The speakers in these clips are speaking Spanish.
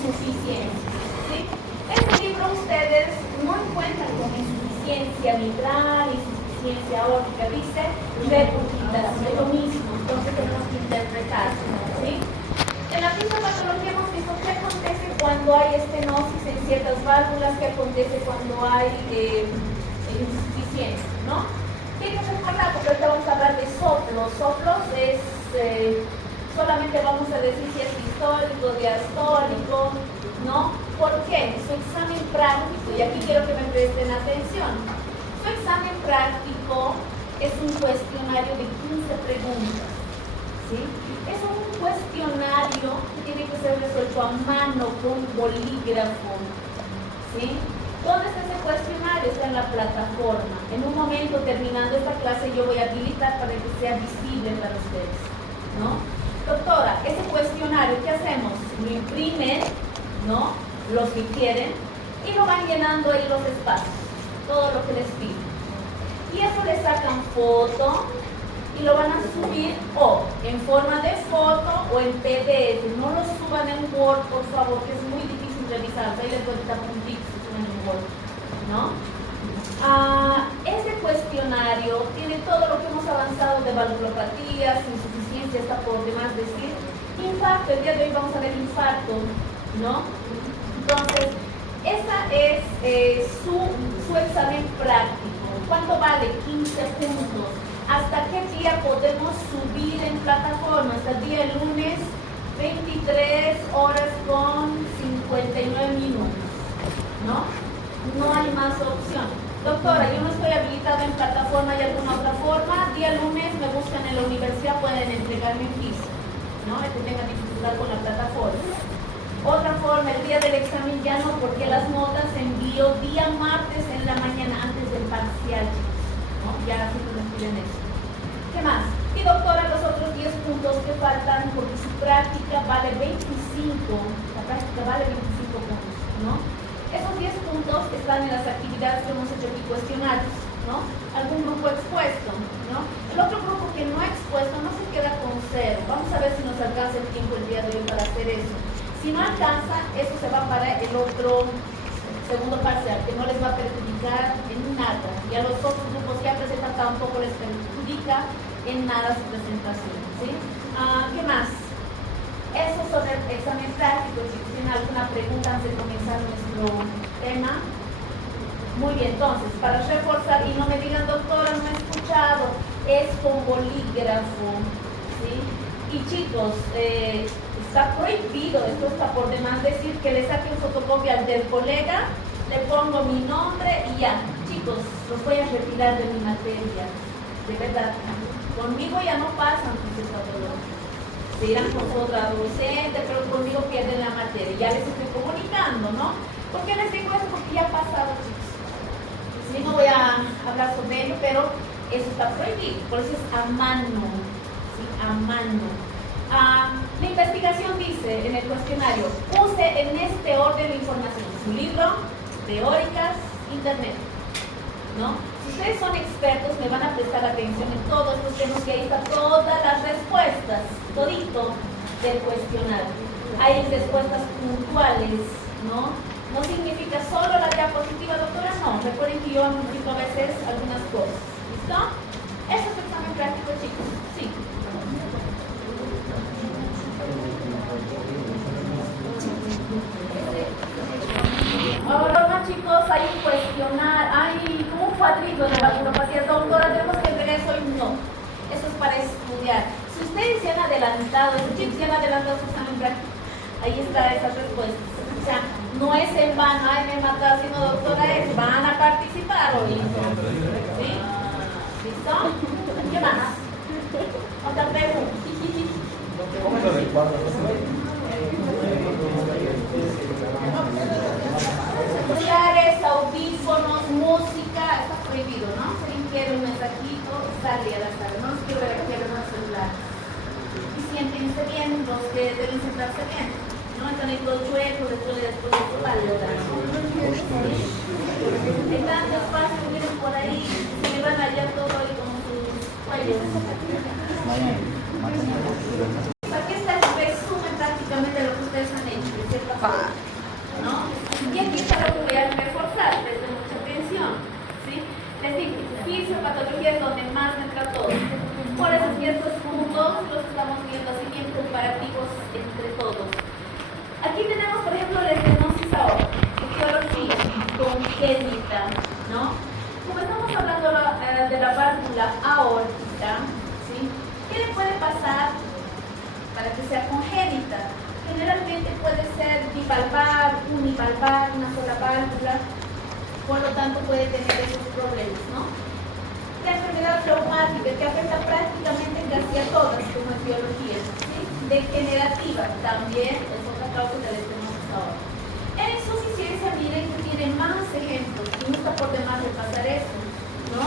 insuficiencia. ¿Sí? En este libro ustedes no encuentran con insuficiencia mitral, insuficiencia aórtica, dice regurgitación, es lo mismo, entonces tenemos que interpretar. ¿Sí? En la fisiopatología hemos visto qué acontece cuando hay estenosis en ciertas válvulas, qué acontece cuando hay insuficiencia, ¿no? Tienen que recordar, porque ahorita vamos a hablar de soplos. Soplos es, solamente vamos a decir si es sistólico, diastólico, ¿no? ¿Por qué? Su examen práctico, y aquí quiero que me presten atención, su examen práctico es un cuestionario de 15 preguntas, ¿sí? Es un cuestionario que tiene que ser resuelto a mano con bolígrafo, ¿sí? ¿Dónde está ese cuestionario? Está en la plataforma. En un momento, terminando esta clase, yo voy a habilitar para que sea visible para ustedes, ¿no? Doctora, ese cuestionario, ¿qué hacemos? Lo imprimen, ¿no? Los que quieren, y lo van llenando ahí los espacios, todo lo que les piden. Y eso le sacan foto y lo van a subir o en forma de foto o en PDF. No lo suban en Word, por favor, que es muy difícil revisar. Ahí les voy a quitar un tip si suben en Word, ¿no? Ese cuestionario tiene todo lo que hemos avanzado de valvulopatías, insuficiencia, está por demás decir. Infarto, el día de hoy vamos a ver infarto, ¿no? Entonces, esa es su examen práctico. ¿Cuánto vale? 15 puntos. ¿Hasta qué día podemos subir en plataforma? Hasta el día lunes, 23 horas con 59 minutos, ¿no? No hay más opción. Doctora, yo no estoy habilitada en plataforma, ¿hay alguna otra forma? Día lunes me buscan en la universidad, pueden entregarme en físico, ¿no? El que tenga dificultad con la plataforma. Otra forma, el día del examen ya no, porque las notas envío día martes en la mañana antes del parcial, ¿no? Ya así nos piden eso. ¿Qué más? Y doctora, los otros 10 puntos que faltan, porque su práctica vale 25, la práctica vale 25 puntos, ¿no? Esos 10 puntos están en las actividades que hemos hecho aquí, cuestionarios, ¿no? Algún grupo expuesto, ¿no? El otro grupo que no ha expuesto no se queda con 0. Vamos a ver si nos alcanza el tiempo el día de hoy para hacer eso. Si no alcanza, eso se va para el otro segundo parcial, que no les va a perjudicar en nada. Y a los otros grupos que han presentado tampoco les perjudica en nada su presentación, ¿sí? ¿Qué más? Eso sobre el examen práctico. Si tienen alguna pregunta antes de comenzar nuestro tema. Muy bien, entonces, para reforzar, y no me digan, doctora, no he escuchado, es con bolígrafo, ¿sí? Y chicos, está prohibido, esto está por demás decir que le saque un fotocopia al del colega, le pongo mi nombre y ya. Chicos, los voy a retirar de mi materia, de verdad. Conmigo ya no pasan fisiopatología. Se irán con su otra docente, pero conmigo pierden la materia. Ya les estoy comunicando, ¿no? ¿Por qué les digo eso? Porque ya ha pasado, chicos. Sí, no voy a hablar sobre ello, pero eso está prohibido. Por eso es a mano. ¿Sí? A mano. La investigación dice en el cuestionario, use en este orden la información. Su libro, teóricas, internet, ¿no? Si ustedes son expertos, me van a prestar atención en todos estos temas, que ahí están todas las respuestas, todito del cuestionario. Hay respuestas puntuales, ¿no? No significa solo la diapositiva, doctora, no. Recuerden que yo multiplico a veces algunas cosas. ¿Listo? Eso es el examen práctico, chicos. Sí. Ahora, chicos, hay un cuestionario, hay un cuadrito de valvulopatía. Doctora, tenemos que ver eso y no. Eso es para estudiar. Si ustedes se han adelantado, chicos, se han adelantado su examen práctico, ahí está esas respuestas. O sea, no es en vano, ay, me he matado, sino doctora, es, van a participar hoy. ¿Sí? ¿Listo? ¿Qué más? Otra pregunta. Celulares, audífonos, música, está prohibido, ¿no? Se limpiar un mensajito, sale a la sala. No los quiero ver aquí en los celulares. Y siéntense bien, los que deben sentarse bien. No están en los chuecos, después de su espalda. Hay tanto espacio, miren por ahí, se me van allá todo ahí con sus cuellos. Aquí está el resumen prácticamente de lo que ustedes han hecho, ¿cierto? pasar, ¿no? Y aquí está lo que voy a reforzar, presten mucha atención, ¿sí? Les digo, fisiopatología es donde más entra todo. Por eso es que estos puntos los estamos viendo así bien comparativos entre todos. Aquí tenemos, por ejemplo, la estenosis aórtica, etiología congénita, ¿no? Como estamos hablando de la válvula aórtica, ¿sí? ¿Qué le puede pasar para que sea congénita? Generalmente puede ser bivalvar, univalvar, una sola válvula, por lo tanto puede tener esos problemas, ¿no? La enfermedad traumática que afecta prácticamente casi a todas como etiología, ¿sí? Degenerativa también es otra causa de la estenosis aórtica. En insuficiencia, miren que tiene más ejemplos, y no está por demás repasar eso, ¿no?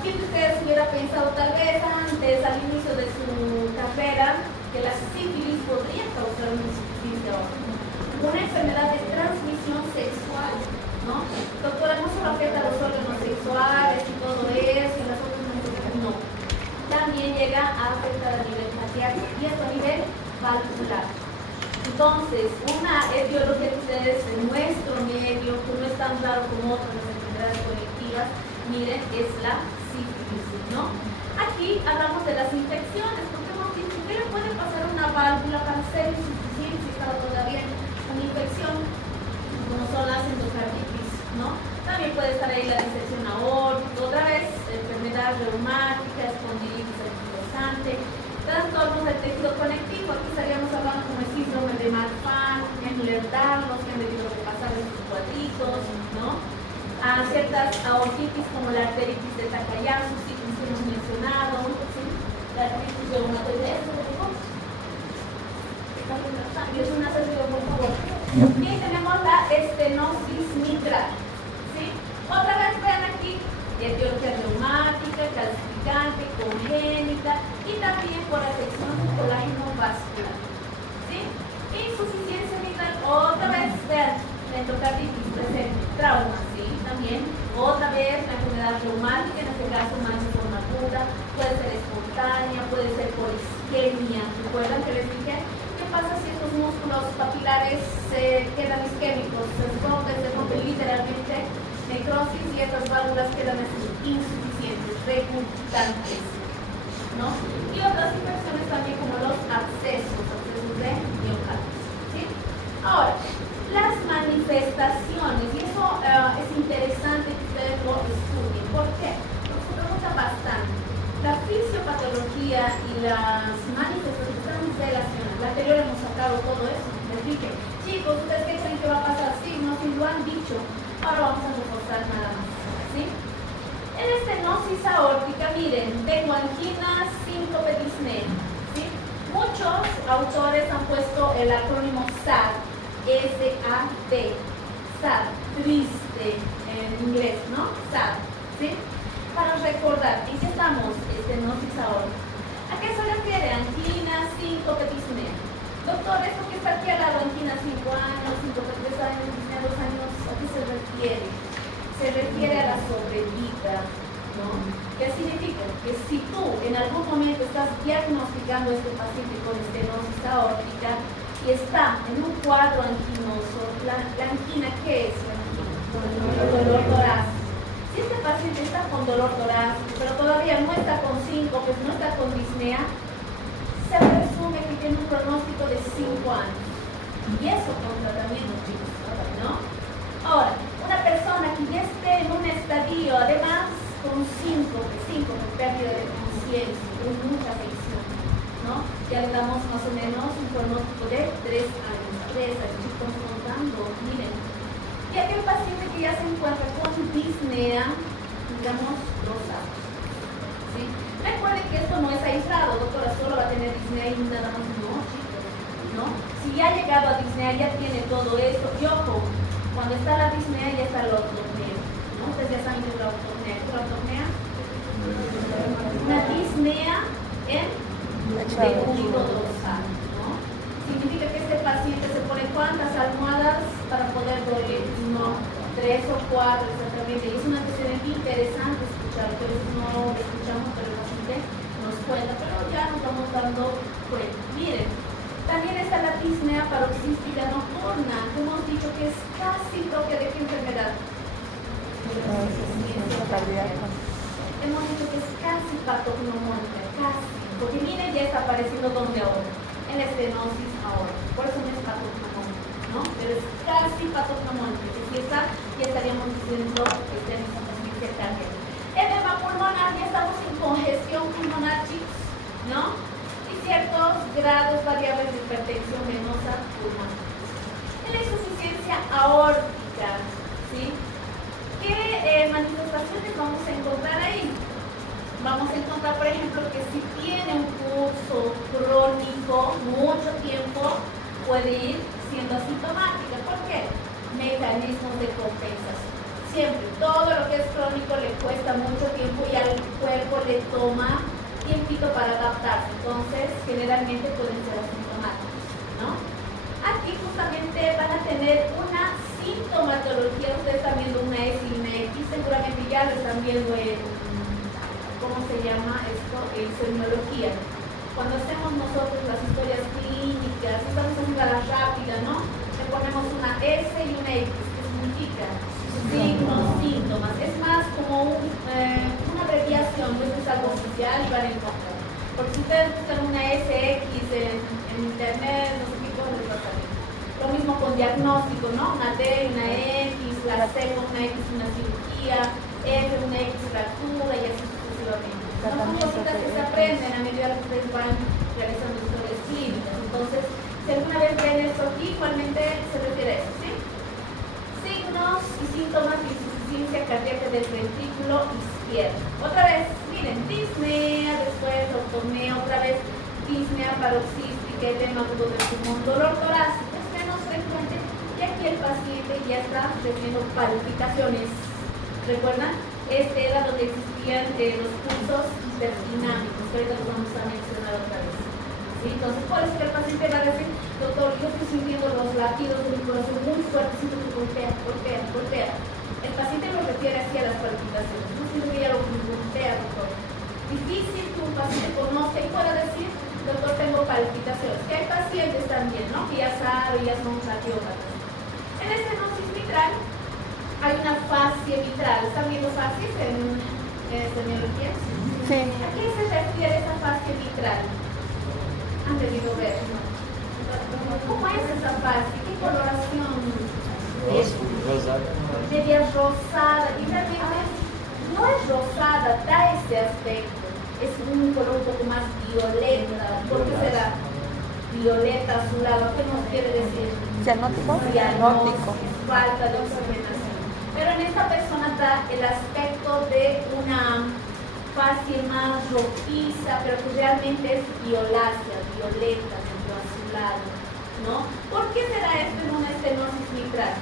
¿Quién de ustedes hubiera pensado tal vez antes, al inicio de su carrera, que la sífilis podría causar una insuficiencia aórtica? Una enfermedad de transmisión sexual, ¿no? Doctora, no solo afecta a los órganos sexuales y todo eso, y las otras enfermedades, no. También llega a afectar a nivel cardíaco y esto a nivel valvular. Entonces, una etiología que ustedes en nuestro medio, que no es tan raro como otras enfermedades colectivas, miren, es la sífilis, ¿no? Aquí hablamos de las infecciones, porque hemos dicho, ¿qué le puede pasar a una válvula para ser insuficiente si estaba todavía una infección, como son las endocarditis, ¿no? También puede estar ahí la disección aórtica, otra vez, enfermedad reumática, espondilitis anquilosante, trastornos del tejido conectivo. Aquí estaríamos hablando como el síndrome de Marfan, Ehlers-Danlos, que han debido repasar estos cuadritos, ¿no? A ciertas aortitis como la arteritis de Takayasu, sí, que hemos mencionado, ¿sí? La arteritis reumatoide, es una sesión, por favor. Y tenemos la estenosis mitral, ¿sí? Otra vez vean aquí, etiología reumática, calcificante, congénita y también por afección del colágeno vascular, ¿sí? Insuficiencia mitral, otra vez vean, la endocarditis presente, trauma, ¿sí? También, otra vez la enfermedad reumática, en este caso mancha aguda, puede ser espontánea, puede ser por isquemia. ¿Recuerdan que les dije? ¿Qué pasa si estos músculos papilares quedan isquémicos? Se rompen literalmente, necrosis, y estas válvulas quedan así, insuficientes, regurgitantes, ¿no? Y otras infecciones también como los abscesos de miocardio, ¿sí? Ahora, las manifestaciones, y eso es interesante que ustedes lo estudien. ¿Por qué? Porque se pregunta bastante. La fisiopatología y las manifestaciones están relacionadas. La anterior hemos sacado todo eso. Les dije, chicos, ¿ustedes qué creen que va a pasar? Sí, no, si lo han dicho. Ahora vamos a reforzar nada más, ¿sí? En estenosis aórtica, miren, tengo angina, síncope, disnea, ¿sí? Muchos autores han puesto el acrónimo SAD, S-A-D, SAD, triste en inglés, ¿no? SAD, ¿sí? Para recordar, ¿en qué estamos? Estenosis aórtica. ¿A qué se refiere? Angina, síncope, disnea. Doctor, esto que está aquí al lado, angina 5 años, síncope 3 años, disnea 2 años, ¿a qué se refiere? Se refiere a la sobrevida, ¿no? ¿Qué significa? Que si tú en algún momento estás diagnosticando a este paciente con estenosis aórtica y está en un cuadro anginoso, la angina, ¿qué es la angina? Dolor torácico. Si este paciente está con dolor torácico, pero todavía no está con síncope, no está con disnea, se presume que tiene un pronóstico de 5 años. Y eso con tratamiento, chicos, ¿no? Ahora, una persona que ya esté en un estadio, además, con síncope, pérdida de conciencia, con mucha afección, ¿no? Ya le damos más o menos un pronóstico de 3 años. 3 años, chicos, contando, miren. Y aquel paciente que ya se encuentra con disnea, digamos, 2 años, ¿sí? Recuerden que esto no es aislado, doctora, solo va a tener disnea y nada más, no, chicos, ¿no? Si ya ha llegado a disnea, ya tiene todo esto, y ojo, cuando está la disnea ya está la ortopnea, ¿no? Ustedes ya saben que es la ortopnea. ¿Qué es la ortopnea? Una disnea en decúbito dorsal, ¿no? Significa que este paciente se pone ¿cuántas almohadas para poder dormir? No, 3 o 4 exactamente. Y es un antecedente interesante escuchar, que a veces no lo escuchamos, pero el paciente nos cuenta, pero ya nos vamos dando cuenta. Miren, también está la disnea paroxística nocturna. que es casi propia de qué enfermedad. Hemos dicho que es casi patognomónica, casi, porque miren, ya está apareciendo donde ahora, en la estenosis ahora, por eso no es patognomónica, ¿no? Pero es casi patognomónica, que si está, ya estaríamos diciendo que está en insuficiencia cardíaca. Edema pulmonar, ya estamos en congestión pulmonar, chicos, ¿no? Y ciertos grados variables de hipertensión venosa pulmonar. En la insuficiencia aórtica, ¿sí? ¿Qué manifestaciones vamos a encontrar ahí? Vamos a encontrar, por ejemplo, que si tiene un curso crónico, mucho tiempo, puede ir siendo asintomática. ¿Por qué? Mecanismos de compensación. Siempre, todo lo que es crónico le cuesta mucho tiempo y al cuerpo le toma tiempito para adaptarse. Entonces, generalmente pueden ser asintomáticos, ¿no? Aquí justamente van a tener una sintomatología, ustedes están viendo una S y una X, seguramente ya lo están viendo en, ¿cómo se llama esto? En semiología. Cuando hacemos nosotros las historias clínicas, estamos haciendo a la rápida, ¿no? Le ponemos una S y una X, ¿qué significa? Signos, síntomas. Es más como una abreviación, no es algo oficial y van a encontrar. Porque si ustedes buscan una SX en internet, no sé qué cosa les va a salir. Lo mismo con diagnóstico, ¿no? Una D, una X, la C con una X, una cirugía, F, una X, fractura y así sucesivamente. Son cositas que se aprenden a medida que ustedes van realizando historias clínicas. Entonces, si alguna vez ven esto aquí, igualmente se refiere a eso, ¿sí? Signos y síntomas de insuficiencia cardíaca del ventrículo izquierdo. Otra vez, miren, disnea, después ortonea, otra vez disnea paroxística, edema agudo del pulmón, dolor torácico, es menos frecuente, y aquí el paciente ya está teniendo palpitaciones. ¿Recuerdan? Este era donde existían los pulsos hiperdinámicos, que ahorita los vamos a mencionar otra vez. ¿Sí? Entonces, por eso que el paciente va a decir, doctor, yo estoy sintiendo los latidos de mi corazón muy fuertes, siento que golpea. El paciente lo refiere así a las palpitaciones, no siento que ya lo golpea, doctor. Difícil que un paciente conozca y pueda decir, doctor, tengo palpitaciones. Que hay pacientes también, ¿no? Que ya saben, ya son cardiópatas. En la estenosis mitral hay una fascia mitral. ¿Están viendo fascias en semiología? Sí. ¿A qué se refiere esa fascia mitral? Han debido ver, ¿no? ¿Cómo es esa fascia? ¿Qué coloración? Rosada. Media rosada. Y realmente no es rosada, da ese aspecto. Es un color un poco más violeta. ¿Por qué será violeta, azulado? ¿Qué nos quiere decir? Cianótico. Cianótico. Falta de oxigenación. Pero en esta persona da el aspecto de una fascia más rojiza, pero que realmente es violácea, violeta, medio azulado, ¿no? ¿Por qué será esto en una estenosis mitral?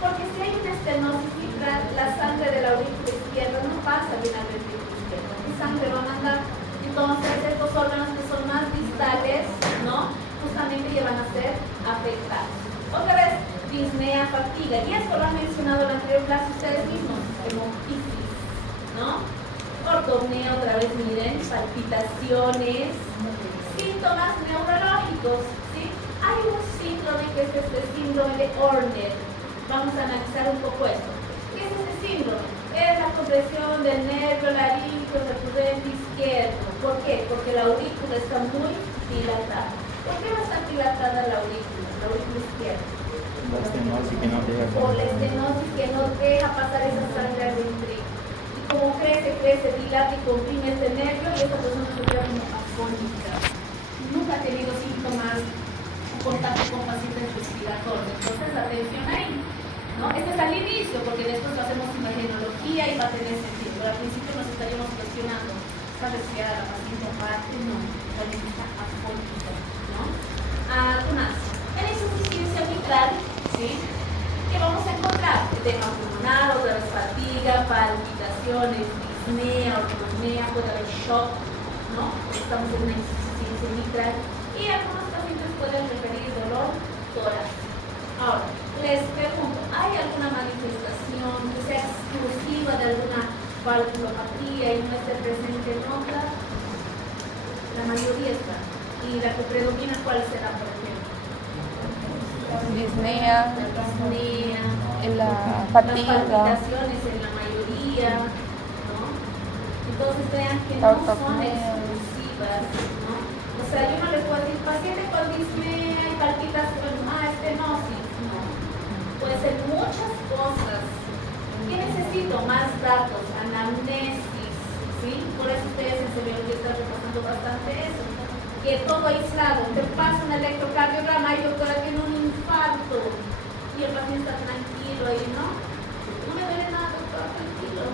Porque si hay una estenosis mitral, la sangre de la aurícula izquierda no pasa bien al ventrículo izquierdo. ¿Qué sangre va a mandar? Entonces, estos órganos que son más distales, ¿no? Justamente ya van a ser afectados. Otra vez, disnea, fatiga. Y esto lo han mencionado en la anterior clase ustedes mismos, hemoptisis, ¿no? Ortopnea, otra vez, miren, palpitaciones, síntomas neurológicos, ¿sí? Hay un síndrome que es este síndrome de Horner. Vamos a analizar un poco esto. ¿Qué es este síndrome? Es la compresión del nervio laríngeo recurrente izquierdo. ¿Por qué? Porque la aurícula está muy dilatada. ¿Por qué va a estar dilatada la aurícula izquierda? La estenosis que no deja pasar. Por la estenosis que no deja pasar esa sangre al ventrículo. Y como crece, dilata y comprime este nervio, y esta persona se queda como afónica. Nunca ha tenido síntomas o contacto con pacientes respiratorios. Entonces, atención ahí, ¿no? Este es al inicio, porque después lo hacemos imagenología y va a tener sentido. Pero al principio nos estaríamos cuestionando, ¿está resfriada la paciente aparte? No, realmente está afónica, ¿no? ¿Qué más? En la insuficiencia mitral, ¿sí? ¿Qué vamos a encontrar? Edema pulmonar, otra vez fatiga, palpitaciones, disnea, ortopnea, puede haber shock, ¿no? Estamos en una insuficiencia mitral y algunos pacientes pueden referir dolor torácico. Ahora, les pregunto, ¿hay alguna manifestación que sea exclusiva de alguna valvulopatía y no esté presente en otra? La mayoría está. ¿Y la que predomina cuál será, por ejemplo? disnea, disnea, en la las fatiga, palpitaciones en la mayoría, ¿no? Entonces vean que no son Tautopnea. exclusivas, ¿no? O sea, yo no les puedo decir paciente con disnea y palpitación, estenosis, no. Puede ser muchas cosas. ¿Qué necesito? Más datos, anamnesis, ¿sí? Por eso ustedes en semiología están repasando bastante eso. Que todo aislado, te pasa un electrocardiograma y doctora tiene un infarto y el paciente está tranquilo y no me duele nada, doctor, tranquilo,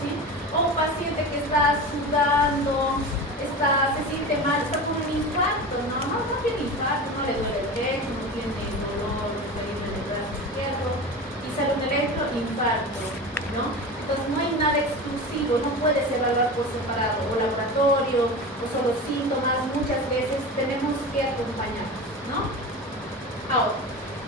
¿sí? O un paciente que está sudando, se siente mal, está con un infarto, no tiene infarto, no le duele el pecho, no tiene dolor en el brazo izquierdo y sale un electroinfarto, ¿no? Entonces no hay nada exclusivo, no puedes evaluar por separado o laboratorio o solo síntomas, muchas veces tenemos que acompañar, ¿no? Ahora,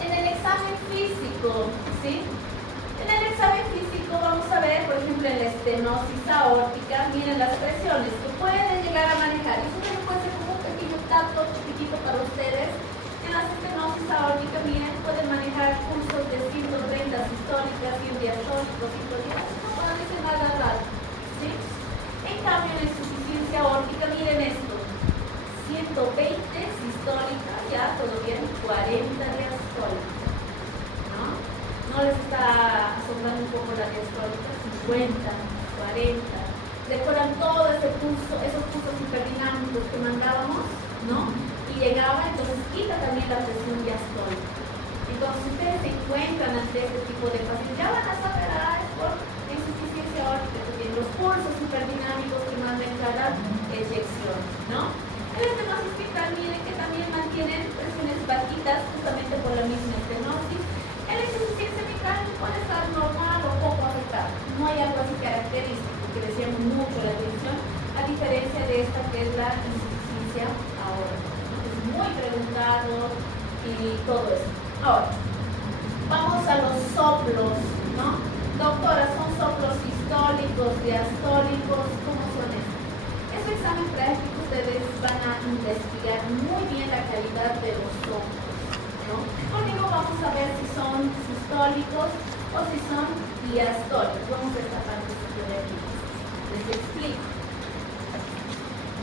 en el examen físico, ¿sí? En el examen físico vamos a ver, por ejemplo, en la estenosis aórtica, miren las presiones que pueden llegar a manejar. Eso también puede ser como un pequeño dato chiquitito para ustedes. En la estenosis aórtica, miren, pueden manejar pulsos de 130 sistólicas, 100 diastólicos, 110, no parece nada raro, ¿sí? En cambio, en la insuficiencia aórtica, miren esto, 120 sistólicas, ya, todo bien, 40 diastólicas, ¿no? ¿No les está asombrando un poco la diastólica? 50, 40, recuerdan todo ese pulso, esos pulsos hiperdinámicos que mandábamos, ¿no? Y llegaba, entonces quita también la presión diastólica. Entonces, si ustedes se encuentran ante este tipo de pacientes, ya van a saber, es por insuficiencia aórtica, que tienen los pulsos hiperdinámicos que mandan cada eyección, ¿no? En la estenosis fetal, miren que también mantienen presiones bajitas justamente por la misma estenosis. En la insuficiencia fetal puede estar normal o poco afectada. No hay algo así característico que les llame mucho la atención, a diferencia de esta que es la insuficiencia aórtica. Muy preguntado y todo eso. Ahora, vamos a los soplos, ¿no? Doctora, ¿son soplos sistólicos, diastólicos? ¿Cómo son estos? Este examen práctico ustedes van a investigar muy bien la calidad de los soplos, ¿no? Conmigo vamos a ver si son sistólicos o si son diastólicos. Vamos a esta parte de aquí. Les explico.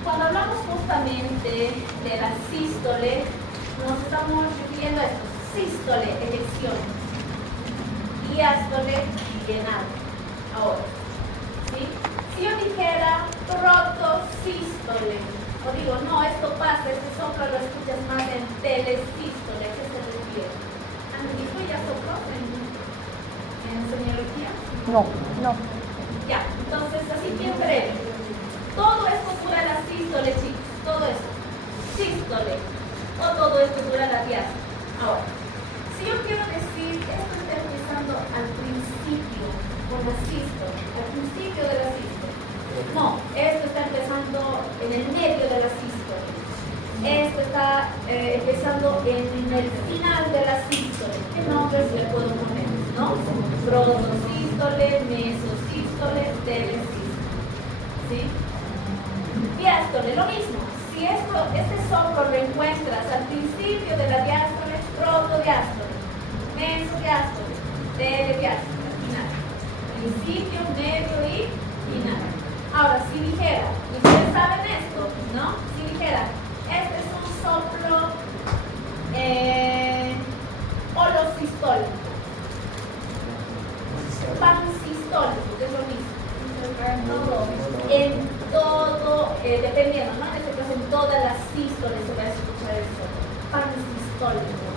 Cuando hablamos justamente de la sístole, nos estamos refiriendo a esto: sístole, eyección, diástole, llenado. Ahora, ¿sí? Si yo dijera protosístole, o digo, no, esto pasa, este soplo lo escuchas más en telesístole, ¿a qué se refiere? ¿Han visto ya soplos en semiología? no. Ya, entonces así bien breve. Todo esto dura la sístole, chicos, todo esto, sístole, o todo esto dura la diástole. Ahora, si yo quiero decir, esto está empezando al principio, con la sístole, al principio de la sístole. No, esto está empezando en el medio de la sístole. Esto está empezando en el final de la sístole. ¿Qué nombres le puedo poner? ¿No? Protosístole, mesosístole, telesístole. ¿Sí? Diástole, lo mismo. Si este soplo lo encuentras al principio de la diástole, protodiástole, mesodiástole, telediástole, al final. Principio, medio y final. Ahora, si dijera, y ustedes saben esto, ¿no? Si dijera, este es un soplo holosistólico, pansistólico, que es lo mismo. En todo, dependiendo, ¿no? En este caso, en todas las sístoles se va a escuchar el soplo. Pansistólico,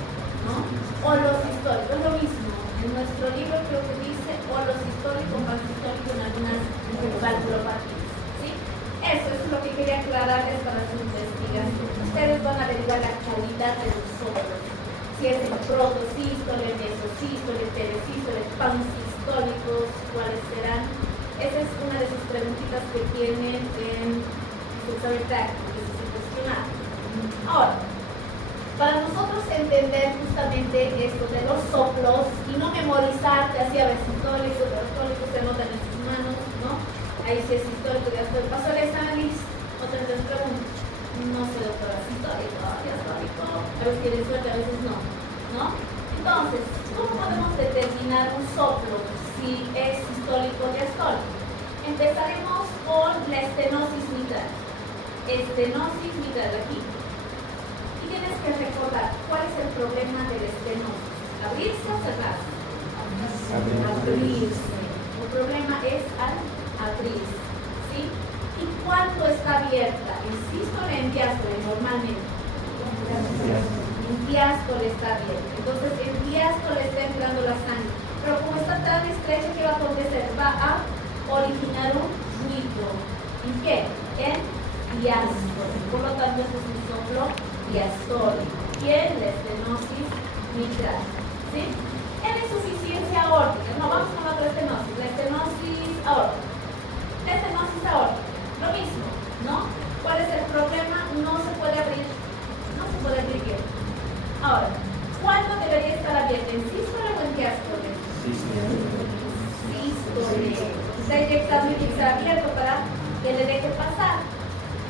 ¿no? Holosistólico, es lo mismo. En nuestro libro creo que dice holosistólico, pansistólico en algunas valvulopatías, ¿sí? Eso es lo que quería aclararles para su investigación. Ustedes van a averiguar la calidad de los soplos. Si es el protosístole, mesosístole, telesístole, pansistólicos, cuáles serán. Esa es una de sus preguntitas que tienen en su examen práctico, que se cuestionar. Ahora, para nosotros entender justamente esto de los soplos y no memorizarte así a ver sistólico, diastólico, se notan en sus manos, ¿no? Ahí sí es histórico, diastólico. Pasó el examen, otra vez pregunto. No sé, doctora, sistólico, diastólico. A veces tienen suerte, a veces no. ¿no? Entonces, ¿cómo podemos determinar un soplo si es sistólico o diastólico? Empezaremos con la estenosis mitral. Estenosis mitral aquí. Y tienes que recordar cuál es el problema de la estenosis. ¿Abrirse o cerrarse? Abrirse. El problema es al abrirse, ¿sí? ¿Y cuánto está abierta? En sístole, en diástole, normalmente. En diástole está abierta. Entonces, en diástole está entrando la sangre. Pero como está tan estrecha, ¿qué va a acontecer? Va a originar un ruido. ¿En qué? En diástole. Por lo tanto, este es un soplo diastólico. Y en la estenosis mitral, ¿sí? En insuficiencia aórtica. No, vamos con otra estenosis. La estenosis aórtica. La estenosis aórtica. Lo mismo, ¿no? ¿Cuál es el problema? No se puede abrir. No se puede abrir bien. Ahora, ¿cuándo debería estar abierta? ¿En sístole o en diástole? Sístole. Está inyectando y tiene que estar abierto para que le deje pasar.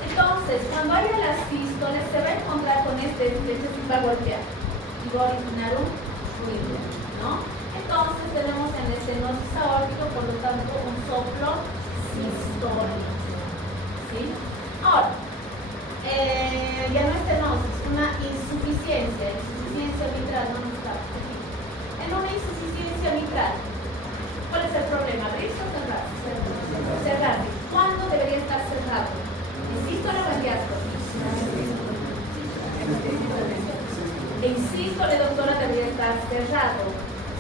Entonces, cuando haya las sístoles, se va a encontrar con este se va a golpear y va a originar un ruido, ¿no? Entonces, tenemos en la estenosis aórtica, por lo tanto, un soplo sistólico. ¿Sí? Ahora, ya no estenosis, una insuficiencia mitral, ¿dónde está? Aquí. En una insuficiencia mitral, ¿cuál es el problema? ¿Abrirse o cerrarse? Cerrarse. ¿Cuándo debería estar cerrado? ¿En sístole o en diástole? En sístole, doctora, debería estar cerrado,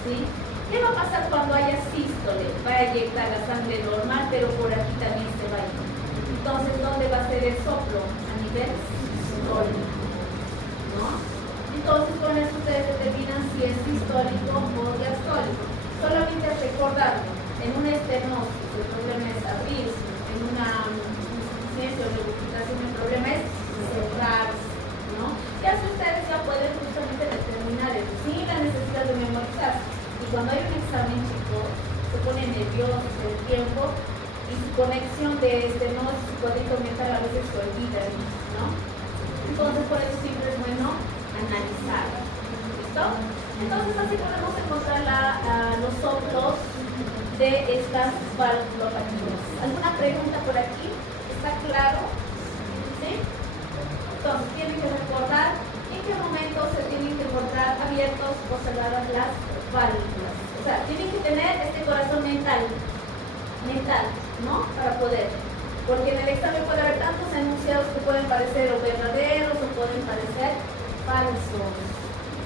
¿sí? ¿Qué va a pasar cuando haya sístole? Va a eyectar la sangre normal, pero por aquí también se va a ir. Entonces, ¿dónde va a ser el soplo? A nivel sistólico, ¿no? Entonces, con eso ustedes determinan si es sistólico o diastólico. Solamente recordarlo, en una estenosis el problema es abrirse, en una insuficiencia o regurgitación el problema es cerrarse, ¿no? Y así ustedes ya pueden justamente determinar eso, sin la necesidad de memorizarse. Y cuando hay un examen, chicos, se pone nervioso el tiempo y su conexión de estenosis y cuadrito mental a veces se olvida, ¿no? Entonces, por eso siempre es bueno analizar. ¿Listo? Entonces, así podemos encontrar los soplos de estas valvulopatías. ¿Alguna pregunta por aquí? ¿Está claro? ¿Sí? Entonces, tienen que recordar en qué momento se tienen que encontrar abiertos o cerradas las válvulas. O sea, tienen que tener este corazón mental, ¿no? Para poder. Porque en el examen puede haber tantos enunciados que pueden parecer o verdaderos o pueden parecer falsos.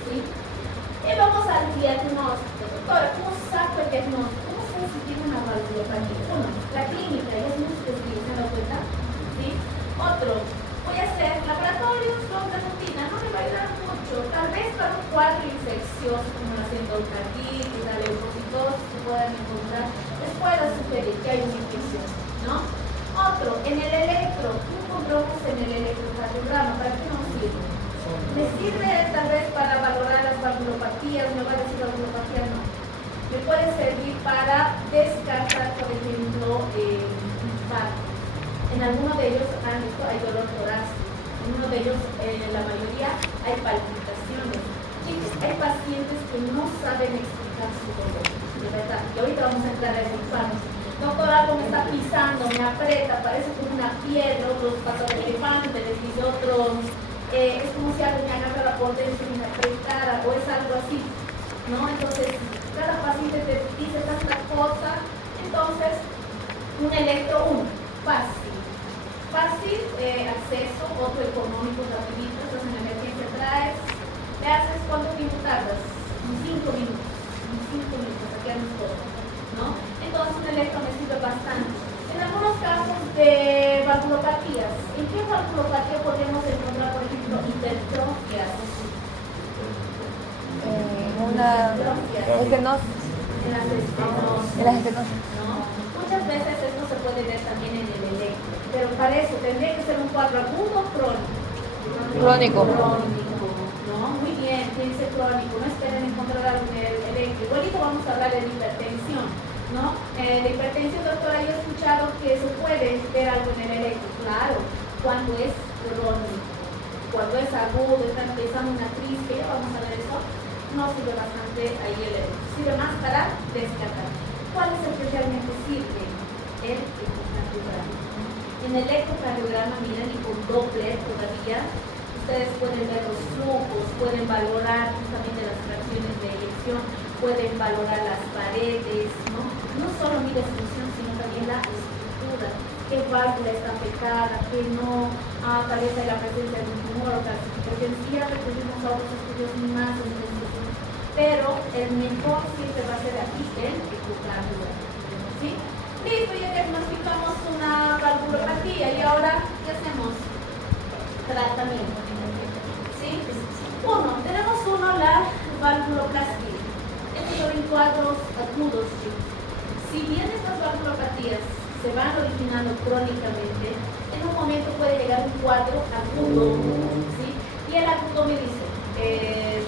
¿Sí? Y vamos al diagnóstico. Doctora, ¿cómo saco el diagnóstico? ¿Cómo sé si tiene una valvulopatía? Uno, la clínica, ya es muy específica, ¿se dan cuenta? ¿Sí? Otro, voy a hacer laboratorios con la rutina, no me va a ayudar mucho. Tal vez para un cuadro infeccioso como la endocarditis, la leucocitosis que puedan encontrar, les pueda sugerir que hay una infección, ¿no? Otro, en el electro, ¿qué encontramos en el electrocardiograma? ¿Para qué nos sirve? ¿Me sirve tal vez para valorar las valvulopatías? ¿Me va a decir valvulopatía? No. Me puede servir para descartar, por ejemplo, infarto. En alguno de ellos hay dolor torácico. En uno de ellos, la mayoría, hay palpitaciones. Chicos, hay pacientes que no saben explicar su dolor, de verdad. Y ahorita vamos a entrar a ese infarto. Doctor, algo me está pisando, me aprieta, parece como una piedra, otros patas de elefante, les dice otros. Es como si algo me agarrara por dentro y me apretara, o es algo así, ¿no? Entonces, cada paciente te dice tanta cosa. Entonces, un electro 1, fácil. Fácil acceso, otro económico, rapidito, estás en emergencia, traes, le haces, ¿cuánto tiempo tardas? 5 minutos, aquí hay todo, ¿no? Entonces, un electro me sirve bastante. En algunos casos de valvulopatías, ¿en qué valvulopatía podemos encontrar, por ejemplo, hipertrofias? Estenosis. En las estenosis. En las estenosis. ¿No? Muchas veces esto se puede ver también en el electro, pero para eso tendría que ser un cuadro agudo o crónico. Crónico. Crónico, ¿no? Muy bien, tiene que ser crónico, no esperen encontrar algo en el electro. Igualito vamos a hablar de hipertensión, ¿no? La hipertensión, doctora, yo he escuchado que se puede ver algo en el electro, claro, cuando es crónico. Cuando es agudo, están empezando una crisis, que ya vamos a ver eso, sirve bastante ahí sirve más para descartar. ¿Cuál es el que realmente sirve? El ecocardiograma. En el ecocardiograma, miren, y con Doppler todavía, ustedes pueden ver los flujos, pueden valorar justamente las fracciones de eyección, pueden valorar las paredes, ¿no? No solo mide función, sino también la estructura, qué válvula está afectada, qué no, tal vez hay la presencia de un tumor o calcificación. Sí, ya recurrimos a otros estudios más en investigación, pero el mejor siempre va a ser aquí el ecocardiograma, ¿sí? Listo, ya diagnosticamos una valvulopatía y ahora, ¿qué hacemos? Tratamiento. ¿Sí? Tenemos la valvuloplastía. Estos son cuadros agudos, chicos. Si bien estas valvulopatías se van originando crónicamente, en un momento puede llegar un cuadro agudo, ¿sí? Y el agudo me dice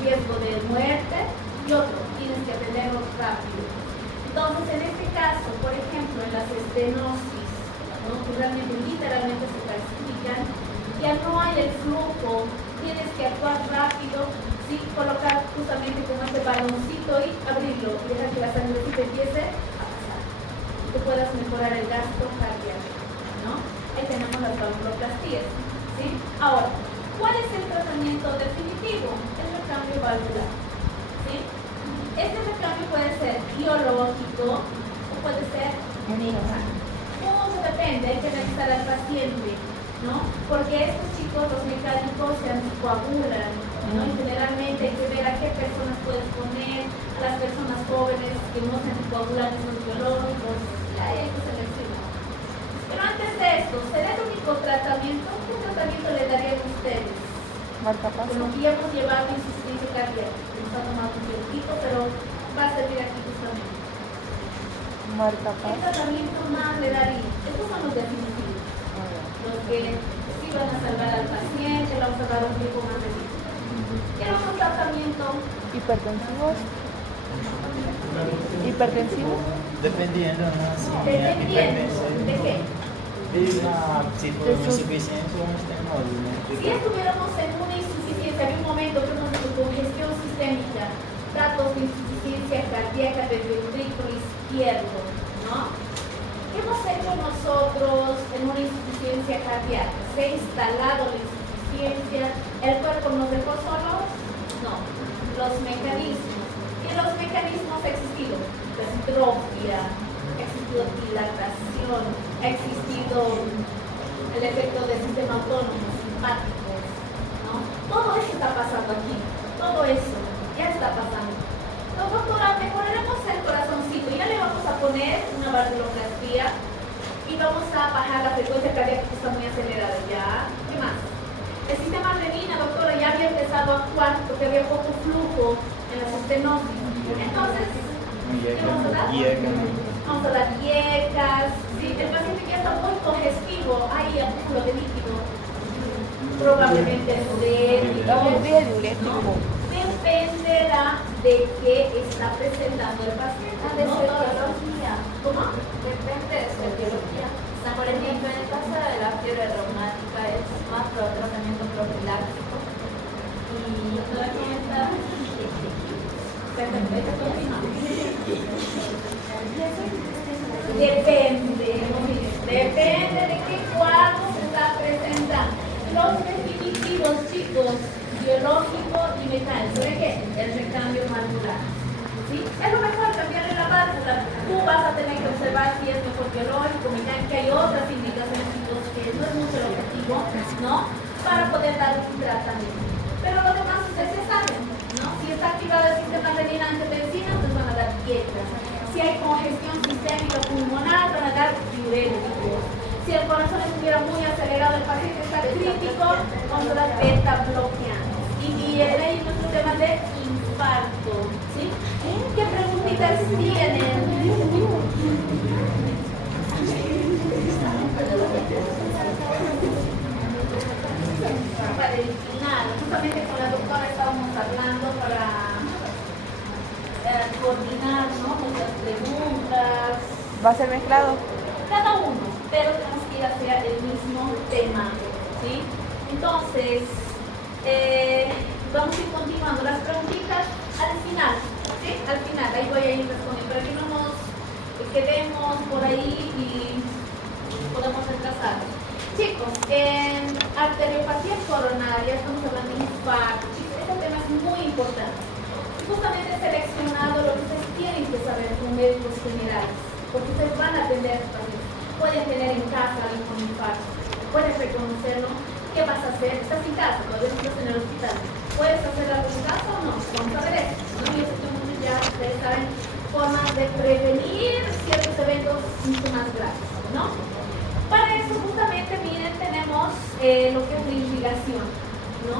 riesgo de muerte y otro, tienes que atenderlo rápido. Entonces, en este caso, por ejemplo, en las estenosis, ¿no? Que realmente literalmente se calcifican, ya no hay el flujo, tienes que actuar rápido, ¿sí? Colocar justamente como este baloncito y abrirlo y dejar que la sangrecita empiece a pasar. Que puedas mejorar el gasto cardíaco, ¿no? Ahí tenemos las valvuloplastías, ¿sí? Ahora, ¿cuál es el tratamiento definitivo? El recambio valvular, ¿sí? Este recambio puede ser biológico o puede ser mecánico. Todo depende, hay que revisar al paciente, ¿no? Porque estos chicos, los mecánicos, se anticoagulan, ¿no? Y generalmente hay que ver a qué personas puedes poner, a las personas jóvenes que no se anticoagulan, que son biológicos, y ahí hay que seleccionar. Pero antes de esto, ¿será el único tratamiento? ¿Qué tratamiento le darían a ustedes? Marcapaso. Con lo que ya hemos llevado insuficiencia cardíaca, nos ha tomado un tiempito, pero va a servir aquí justamente. ¿Qué Marcapaso. tratamiento más le daría? Estos son los definitivos, los que sí van a salvar al paciente, lo vamos a dar un tiempo más de vida. ¿Qué otro tratamiento? Hipertensivos. Hipertensivos. Dependiendo, ¿no? Si Dependiendo de qué. si fue una insuficiencia o un estenosis, ¿no? Si estuviéramos en una insuficiencia, había un momento que hemos visto congestión sistémica, datos de insuficiencia cardíaca del ventrículo izquierdo, ¿no? ¿Qué hemos hecho nosotros en una insuficiencia cardíaca? ¿Se ha instalado la insuficiencia? ¿El cuerpo nos dejó solos? No. Los mecanismos. Y los mecanismos ha existido hipertrofia, ha existido dilatación, ha existido el efecto del sistema autónomo, simpáticos, ¿no? Todo eso está pasando aquí. Todo eso ya está pasando. Entonces, doctora, mejoraremos el corazoncito. Ya le vamos a poner una valvuloplastía y vamos a bajar la frecuencia cardíaca que está muy acelerada. ¿Ya? ¿Qué más? El sistema renina, doctora, ya había empezado a actuar porque había poco flujo en las estenosis. Entonces, ¿qué vamos a dar? Vamos a dar IECAS. ¿Sí? El paciente que ya está muy congestivo, hay acúmulo de líquido. Probablemente es diurético, ¿no? Dependerá de qué está presentando el paciente. De su etiología. ¿Cómo? Depende de su etiología. O sea, por ejemplo, en el caso de la fiebre reumática es más por tratamiento profiláctico. Y ¿Cómo está? Depende de qué cuadro se está presentando. Los definitivos, chicos, biológico y mecánico. ¿De qué? El recambio valvular. ¿Sí? Es lo mejor cambiarle la válvula. Tú vas a tener que observar si es mejor biológico, mecánico. Hay otras indicaciones, chicos, que no es mucho el objetivo, ¿no? Para poder dar un tratamiento. Pero lo demás ustedes ya saben, ¿no? Si está activado el sistema renina angiotensina, pues van a dar dietas. Si hay congestión sistémica pulmonar, van a dar diuréticos. Si el corazón estuviera muy acelerado, el paciente está crítico, vamos a dar beta bloqueantes. Y ahí nuestro tema de infarto, ¿sí? ¿Qué preguntitas tienen? Para el final, justamente con la doctora estábamos hablando para coordinar, ¿no? Muchas preguntas. ¿Va a ser mezclado? Cada uno, pero tenemos que ir hacia el mismo tema, ¿sí? Entonces, vamos a ir continuando las preguntitas al final. podemos retrasar. Chicos, en arteriopatía coronaria estamos hablando de infarto. Chicos, este tema es muy importante. Justamente he seleccionado lo que ustedes tienen que saber como médicos generales, porque ustedes van a atender a estos pacientes. Pueden tener en casa alguien con infarto, puedes reconocerlo. ¿Qué vas a hacer? Estás en casa, todavía no estás en el hospital. ¿Puedes hacer algo en casa o no? Vamos a ver eso, ¿no? Y eso ya ustedes saben formas de prevenir ciertos eventos mucho más graves, ¿no? Para eso justamente, miren, tenemos lo que es la irrigación, ¿no?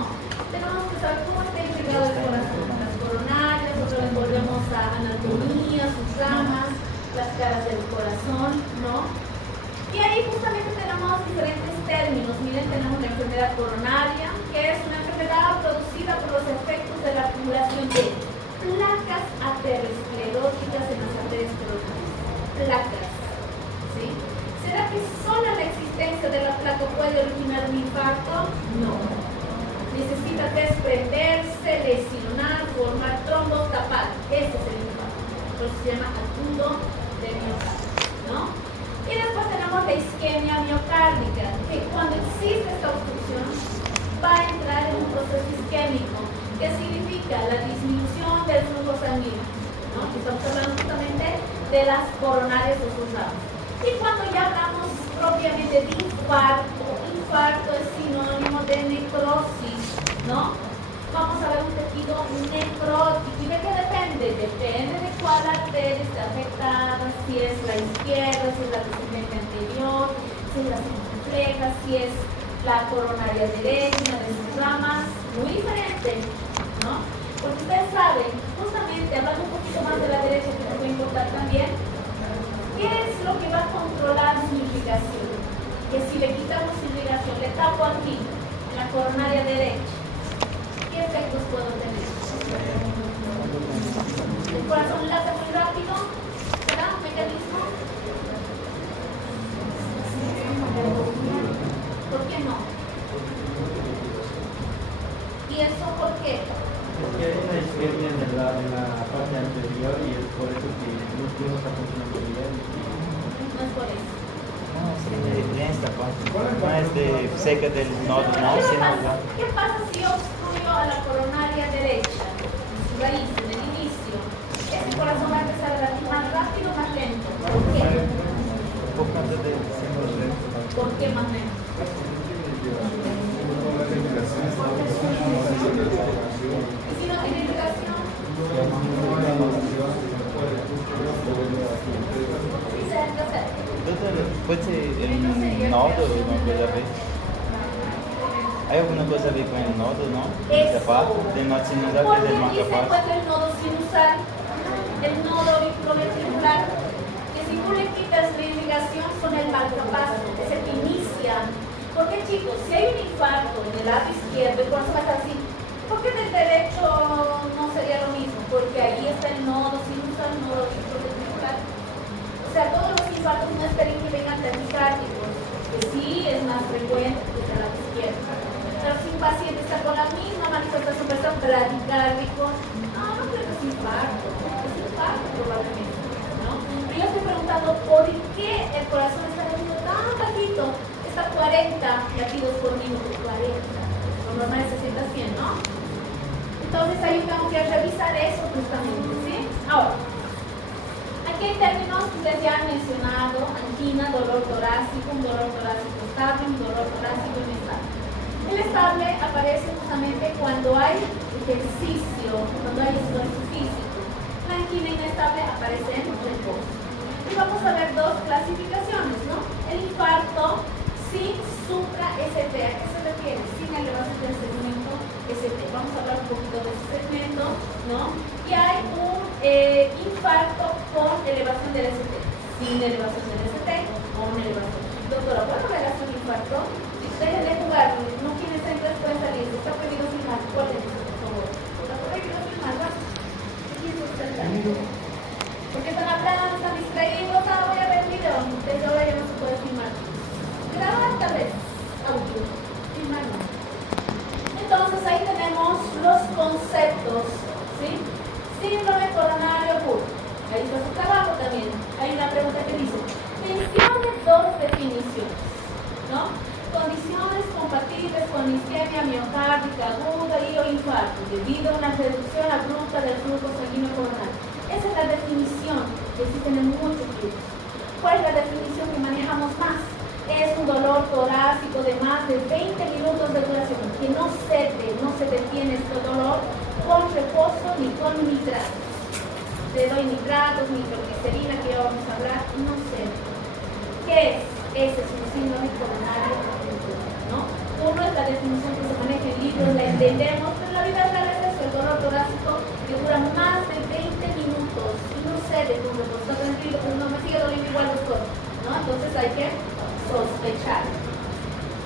Tenemos que saber cómo está irrigado el corazón, las coronarias, nosotros volvemos a anatomía, sus ramas, las caras del corazón, ¿no? Y ahí justamente tenemos diferentes términos. Miren, tenemos la enfermedad coronaria, que es una enfermedad producida por los efectos de la acumulación de placas ateroscleróticas en las arterias coronarias. Placas, ¿sí? ¿Será que solo la existencia de la placa puede originar un infarto? No. Necesita desprenderse, lesionar, formar trombos, tapar. Ese es el infarto. Entonces se llama agudo de miocardio, ¿no? Y después tenemos la isquemia miocárdica, que cuando existe esta obstrucción va a entrar en un proceso isquémico, que significa la disminución del flujo sanguíneo, ¿no? Estamos hablando justamente de las coronarias o sus ramas. Y cuando ya hablamos propiamente de infarto, infarto es sinónimo de necrosis, ¿no? Vamos a ver un tejido necrótico. ¿Y de qué depende? Depende de cuál arteria está afectada, si es la izquierda, si es la descendente anterior, si es la circunfleja, si es la coronaria derecha, de sus ramas, muy diferente, ¿no? Porque ustedes saben, justamente hablando un poquito más de la derecha, que es muy importante también, ¿qué es lo que va a controlar su irrigación? Que si le quitamos su irrigación, le tapo aquí, en la coronaria derecha, ¿qué efectos puedo tener? El corazón late muy rápido, ¿será un mecanismo? ¿Por qué no? ¿Y eso por qué? Es que hay una isquemia en la parte anterior y es por eso que el músculo no está funcionando bien. No es por eso. No, es de esta parte. No es de cerca del nodo, no, sino acá. ¿Qué pasa si yo obstruyo a la coronaria derecha, su raíz, en el inicio? Ese corazón va a empezar a latir más rápido o más lento. ¿Por qué? Por cuenta de ¿Por qué más lento? ¿Y si no tiene irrigación? ¿Sí se hace? puede ser el nodo, alguma coisa a ver. Hay alguna coisa a ver com el nodo, não? Essa parte, del nodo sinusal, Porque del aquí se marcapaso. encuentra el nodo sinusal, el nodo auriculoventricular, que si tú le quitas la irrigación son el marcapaso, es el que inicia. Porque chicos, si hay un infarto en el lado izquierdo, el corazón va a estar así. ¿Por qué del derecho no sería lo mismo? Porque ahí está el nodo sinusal, el nodo auriculoventricular. O sea, todos los infartos no esperen que vengan taquicárdicos, que sí es más frecuente que el lado izquierdo. Pero si un paciente está con la misma manifestación, pero está bradicárdico, no creo que es infarto probablemente, ¿no? Pero yo estoy preguntando por qué el corazón está latiendo tan bajito, está 40 latidos por minuto, 40, lo normal es 60-100, ¿no? Entonces ahí tengo que revisar eso justamente, ¿sí? Ahora, aquí hay términos que ustedes ya han mencionado: angina, dolor torácico, un dolor torácico estable, un dolor torácico inestable. El estable aparece justamente cuando hay ejercicio, cuando hay esfuerzo físico. La angina inestable aparece en reposo. Y vamos a ver dos clasificaciones, ¿no? El infarto sin supra-ST. ¿A qué se refiere? Sin elevación del segmento ST. Vamos a hablar un poquito de ese segmento, ¿no? Y hay un infarto con elevación del ST. Sin elevación del ST o una elevación. Doctora, ¿cuál relación infarto? Dejen de jugar, no quieren ser respuesta lista, está prohibido filmar. ¿Cuál es? Por favor. Está prohibido filmar, ¿va? Porque están hablando, están distraídos, voy a ver el video. Desde ahora ya no se puede filmar. Grabar tal vez, audio, filmar no. Entonces ahí tenemos los conceptos, ¿sí? Síndrome coronario agudo. Ahí está su trabajo también. Hay una pregunta que dice: mencione dos definiciones. disfonía miocárdica aguda y o infarto, debido a una reducción abrupta del flujo sanguíneo coronal. Esa es la definición que existen en muchos libros. ¿Cuál es la definición que manejamos más? Es un dolor torácico de más de 20 minutos de duración, que no se detiene este dolor con reposo ni con nitratos. Te doy nitratos, nitroglicerina, que ya vamos a hablar, no cede. ¿Qué es? Ese es un síndrome coronario, ¿no? Uno es la definición que se maneja en libros, la entendemos, pero en la vida real es eso, el dolor torácico que dura más de 20 minutos y no cede con reposo. Está tranquilo, pero no me sigue doliendo igual los cosas, ¿no? Entonces hay que sospechar.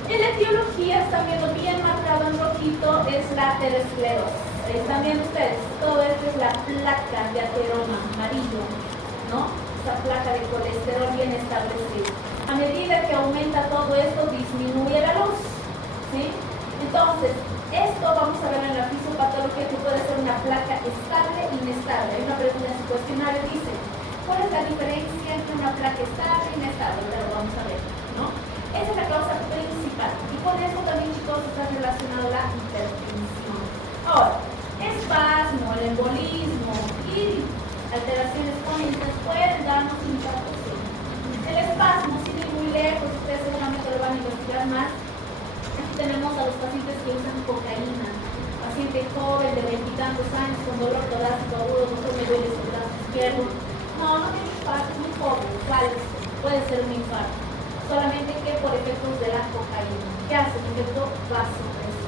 En la etiología, están viendo bien marcado en rojito, es la aterosclerosis. Están viendo ustedes, todo esto es la placa de ateroma amarillo, ¿no? Esa placa de colesterol bien establecida. A medida que aumenta todo esto, disminuye la luz, ¿sí? Entonces, esto vamos a ver en la fisiopatología que puede ser una placa estable e inestable. Hay una pregunta en su cuestionario, dice, ¿cuál es la diferencia entre una placa estable e inestable? Ahora lo vamos a ver, ¿no? Esa es la causa principal. Y con eso también, chicos, está relacionada la hipertensión. Ahora, espasmo, el embolismo y alteraciones crónicas pueden darnos infartos. El espasmo, sin ir muy lejos, ustedes seguramente lo van a investigar más. Aquí tenemos a los pacientes que usan cocaína. Paciente joven de 20 y tantos años con dolor torácico agudo, no me duele su brazo izquierdo. No tiene infarto, es muy joven, puede ser un infarto. Solamente que por efectos de la cocaína. ¿Qué hace? Efecto vasopresor.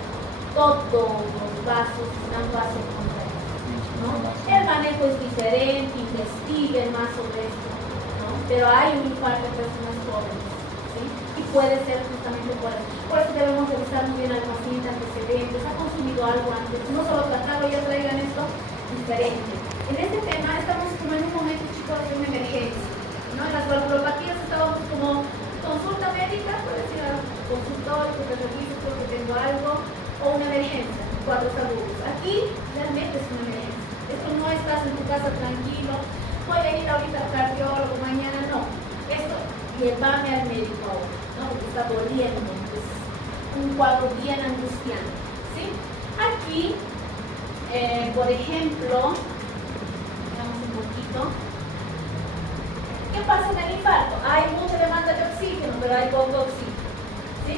Todos los vasos están vasocontraídos, ¿no? El manejo es diferente, investiguen más sobre esto, ¿no? Pero hay un infarto de personas jóvenes, ¿sí? Y puede ser justamente por eso. Por eso debemos revisar muy bien al paciente, antecedentes, ha consumido algo antes, no solo tratarlo, ya traigan esto diferente. En este tema estamos como en un momento, chicos, de una emergencia, ¿no? En las valvulopatías estábamos como consulta médica, puedes ir al consultorio, que te revises porque tengo algo, o una emergencia, cuadros agudos. Aquí realmente es una emergencia. Esto no estás en tu casa tranquilo, voy a ir ahorita al cardiólogo, mañana no. Esto, llévame al médico ahora, ¿no? Porque está doliendo, es un cuadro bien angustiante, ¿sí? Aquí, por ejemplo, veamos un poquito. ¿Qué pasa en el infarto? Hay mucha demanda de oxígeno, pero hay poco oxígeno, ¿sí?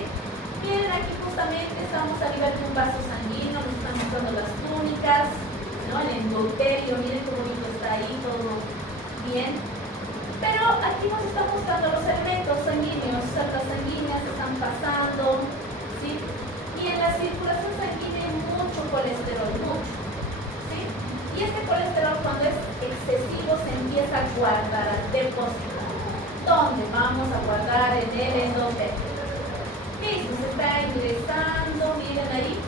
Miren, aquí justamente estamos a nivel de un vaso sanguíneo, nos están mostrando las túnicas, ¿no? El endotelio, miren qué bonito está ahí, todo bien. Pero aquí nos están mostrando los elementos sanguíneos, cerdas sanguíneas están pasando, ¿sí? Y en la circulación sanguínea hay mucho colesterol, mucho, ¿sí? Y este colesterol cuando es excesivo se empieza a guardar, a depositar. ¿Dónde? Vamos a guardar en el endotelio. Listo, se está ingresando, miren ahí.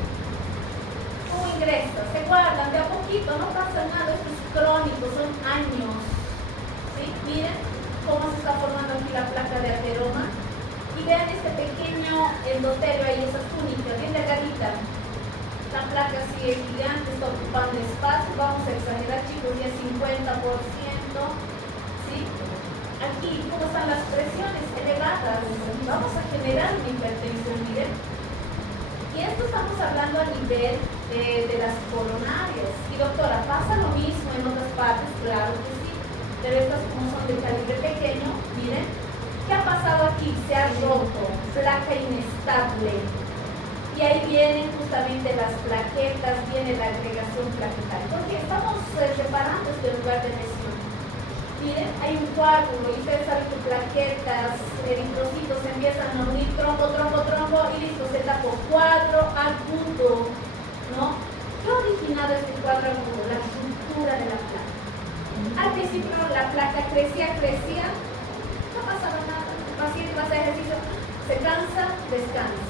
¿Cómo ingresa? Se guardan de a poquito, no pasa nada, esto es crónico, son años. ¿Sí? Miren cómo se está formando aquí la placa de ateroma. Y vean este pequeño endotelio ahí, esa túnica, bien delgadita. La placa sí es gigante, está ocupando espacio. Vamos a exagerar, chicos, ya 50%. ¿Sí? Aquí, ¿cómo están las presiones elevadas? Vamos a generar una hipertensión, miren. Y esto estamos hablando a nivel de las coronarias. Y doctora, ¿pasa lo mismo en otras partes? Claro que sí. Pero estas como son de calibre pequeño, miren. ¿Qué ha pasado aquí? Se ha roto, placa inestable. Y ahí vienen justamente las plaquetas, viene la agregación plaquetaria. Porque estamos reparando este lugar de lesión. Miren, hay un coágulo y ustedes saben que plaquetas, eritrocitos se empiezan a unir trombo y listo, se tapó. Cuadro agudo, ¿no? ¿Qué ha originado este cuadro agudo? La ruptura de la placa. Al principio la placa crecía, no pasaba nada. El paciente va a hacer ejercicio, se cansa, descansa.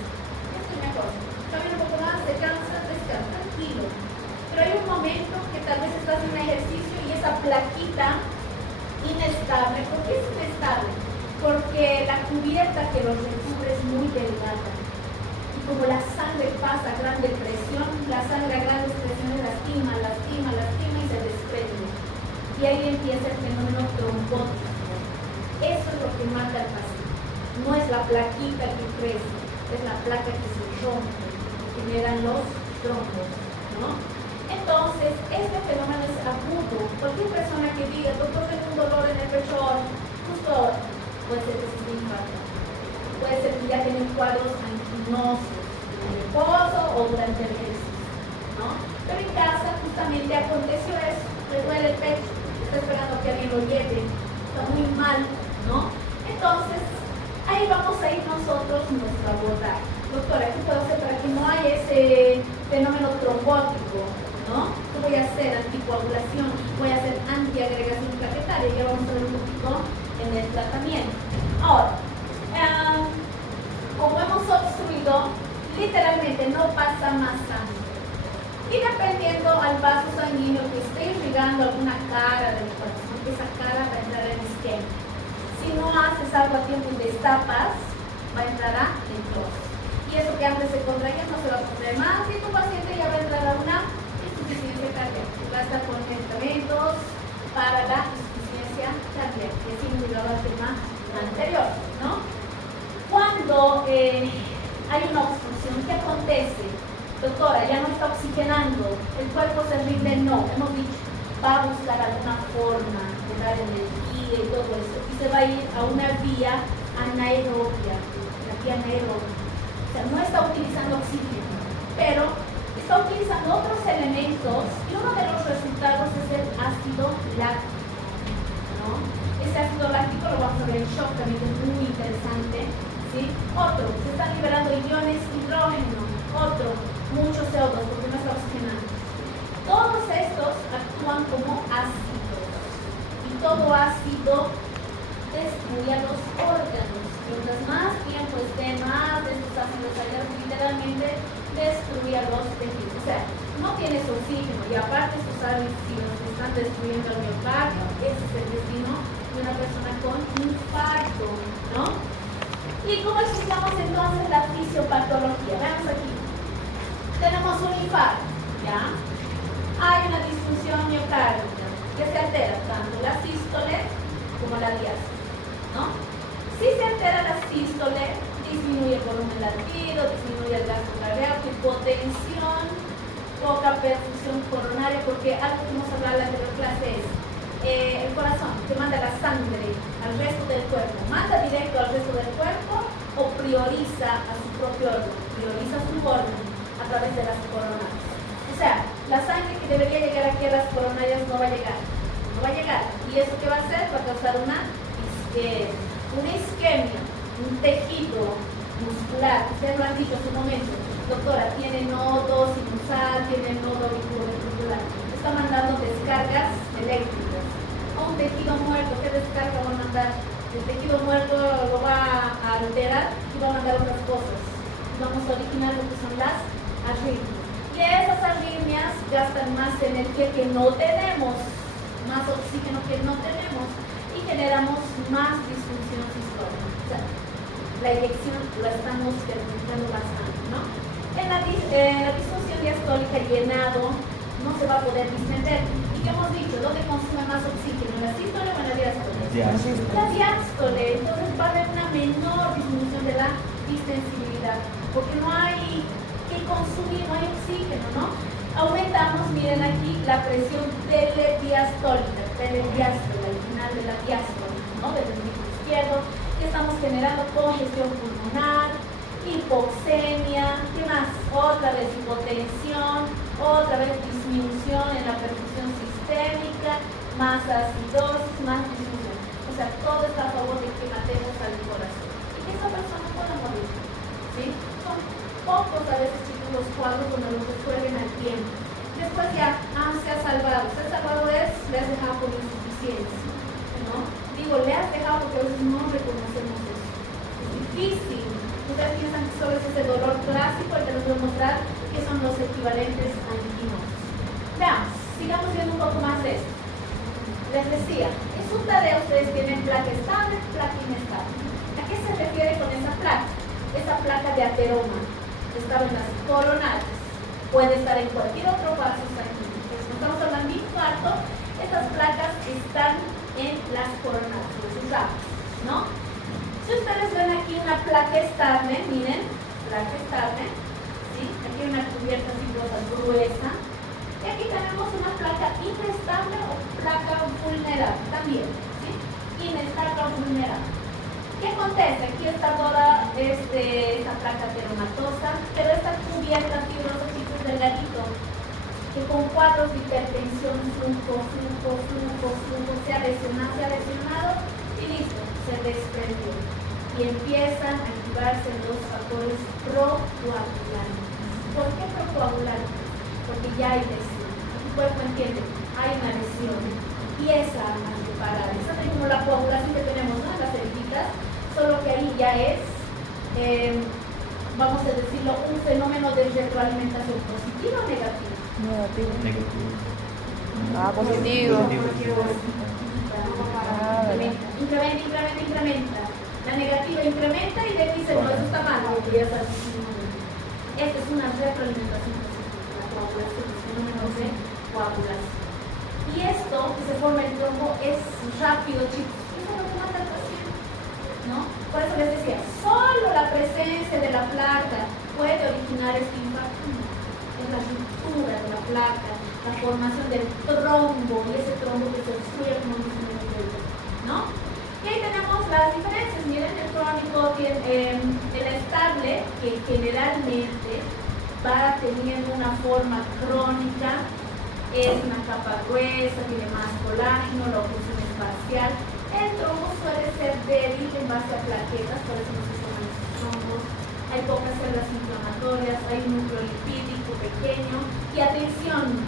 Esto es mejor. Camina un poco más, se cansa, descansa, tranquilo. Pero hay un momento que tal vez estás en un ejercicio y esa plaquita inestable. ¿Por qué es inestable? Porque la cubierta que los recubre es muy delgada. Y como la sangre pasa a grande presión, la sangre a grandes presiones lastima y se desprende. Y ahí empieza el fenómeno trombótico. Eso es lo que mata al paciente. No es la plaquita que crece, es la placa que se rompe. generan los trombos, ¿no? Entonces, este fenómeno es agudo. Cualquier persona que diga, doctor, tengo un dolor en el pecho, justo puede ser que se esté infarto. Puede ser que ya tienen cuadros anginosos, en el reposo o durante el ejercicio, ¿no? Pero en casa justamente aconteció eso, le duele el pecho, está esperando que alguien lo lleve, está muy mal, ¿no? Entonces, ahí vamos a ir nosotros nuestro abordaje. Doctora, ¿qué puedo hacer para que no haya ese fenómeno trombótico? ¿No? ¿Qué voy a hacer? Anticoagulación, voy a hacer antiagregación plaquetaria, ya vamos a ver un poquito en el tratamiento. Ahora, como hemos obstruido, literalmente no pasa más sangre. Y dependiendo al vaso sanguíneo que esté irrigando alguna cara del corazón, esa cara va a entrar en isquemia. Si no haces algo a tiempo y destapas, va a entrar a necrosis. Y eso que antes se contraía no se va a contraer más y tu paciente ya va a entrar a una insuficiencia cardíaca. Va a estar con medicamentos para la insuficiencia cardíaca, que es similar al tema anterior, ¿no? Cuando hay una obstrucción, ¿qué acontece? Doctora, ya no está oxigenando, el cuerpo se rinde, no, hemos dicho, va a buscar alguna forma de dar energía y todo eso, y se va a ir a una vía anaerobia, la vía anaerobia. O sea, no está utilizando oxígeno, pero está utilizando otros elementos y uno de los resultados es el ácido láctico, ¿no? Ese ácido láctico lo vamos a ver en shock, también es muy interesante, ¿sí? Otro, se están liberando iones hidrógeno, otro, mucho CO2 porque no está oxigenando. Todos estos actúan como ácidos y todo ácido destruye a los órganos. Mientras más tiempo esté, más de estos ácidos allá, literalmente destruye a los tejidos. O sea, no tienes oxígeno y aparte estos ácidos están destruyendo el miocardio. Ese es el destino de una persona con infarto, ¿no? ¿Y cómo explicamos entonces la fisiopatología? Veamos aquí. Tenemos un infarto, ¿ya? Hay una disfunción miocárdica que se altera tanto la sístole como la diástole, ¿no? Si se altera la sístole, disminuye el volumen latido, disminuye el gasto cardíaco, hipotensión, poca perfusión coronaria, porque algo que hemos hablado en la anterior clase es el corazón que manda la sangre al resto del cuerpo, manda directo al resto del cuerpo o prioriza a su propio órgano, prioriza su órgano a través de las coronarias. O sea, la sangre que debería llegar aquí a las coronarias no va a llegar, no va a llegar. ¿Y eso qué va a hacer? Va a causar una isquemia, un tejido muscular. Ustedes lo han dicho hace un momento, doctora, tiene nodo sinusal, tiene nodo auriculoventricular. Está mandando descargas eléctricas. A un tejido muerto, ¿qué descarga va a mandar? El tejido muerto lo va a alterar y va a mandar otras cosas. Vamos a originar lo que son las arritmias. Y esas arritmias gastan más energía que no tenemos, más oxígeno que no tenemos y generamos más disfunción sistólica. O sea, la eyección la estamos permitiendo bastante, ¿no? En la disfunción diastólica, llenado, no se va a poder distender. ¿Y qué hemos dicho? ¿Dónde consume más oxígeno? ¿En la sístole o en la diástole? La diástole. Entonces va a haber una menor disminución de la distensibilidad, porque no hay que consumir, no hay oxígeno, ¿no? Aumentamos, miren aquí, la presión telediastólica, telediástole, al final de la diástole, ¿no? Del ventrículo izquierdo, que estamos generando congestión pulmonar, hipoxemia, ¿qué más? Otra vez hipotensión, otra vez disminución en la perfusión sistémica, más acidosis, más disfunción. O sea, todo está a favor de que matemos al corazón y que esa persona pueda morir, ¿sí? Son pocos a veces, chicos, los cuadros donde los resuelven al tiempo. Después ya, se ha salvado. Se ha salvado le has dejado con insuficiencia, ¿no? Digo, le has dejado porque a veces no reconocemos eso. Es difícil. Ustedes piensan que solo es ese dolor clásico el que les voy a mostrar que son los equivalentes anginosos. Veamos, sigamos viendo un poco más de esto. Les decía, en su tarea ustedes tienen placa estable, placa inestable. ¿A qué se refiere con esa placa? Esa placa de ateroma estaba en las coronarias, puede estar en cualquier otro vaso sanguíneo. Entonces, cuando estamos hablando de infarto, estas placas están en las coronarias, los usamos, ¿no? Si ustedes ven aquí una placa estable, miren, placa estable, ¿sí? Aquí hay portadora esta placa teromatosa, pero está cubierta de fibrosocitos delgadito, que con cuadros de hipertensión, flujo, se ha lesionado y listo, se desprendió. Y empiezan a activarse los factores procoagulantes. ¿Por qué procoagulantes? Porque ya hay lesión. Tu cuerpo entiende, hay una lesión. Empieza a separar. Esa es como la coagulación que tenemos, ¿no? En las heriditas, solo que ahí ya es, vamos a decirlo, un fenómeno de retroalimentación positiva o negativa. Negativo. Negativo. Ah, positivo. Ah, ¿verdad? Incrementa. La negativa incrementa y le dice, no, eso está mal, no, ya está disminuyendo. Esta es una retroalimentación positiva, la coagulación, los fenómenos de coagulación. Y esto que se forma el trombo es rápido, chicos. Eso es lo que mata al paciente, ¿no? Por eso les decía, solo la presencia de la placa puede originar este impacto. Es la ruptura de la placa, la formación del trombo, y ese trombo que se obstruye como dice, ¿no? Y ahí tenemos las diferencias. Miren, el crónico tiene el estable, que generalmente va teniendo una forma crónica, es una capa gruesa, tiene más colágeno, la oclusión espacial. El trombo suele ser débil en base a plaquetas, por eso no se forman los trombos. Hay pocas células inflamatorias, hay un núcleo lipídico pequeño y atención,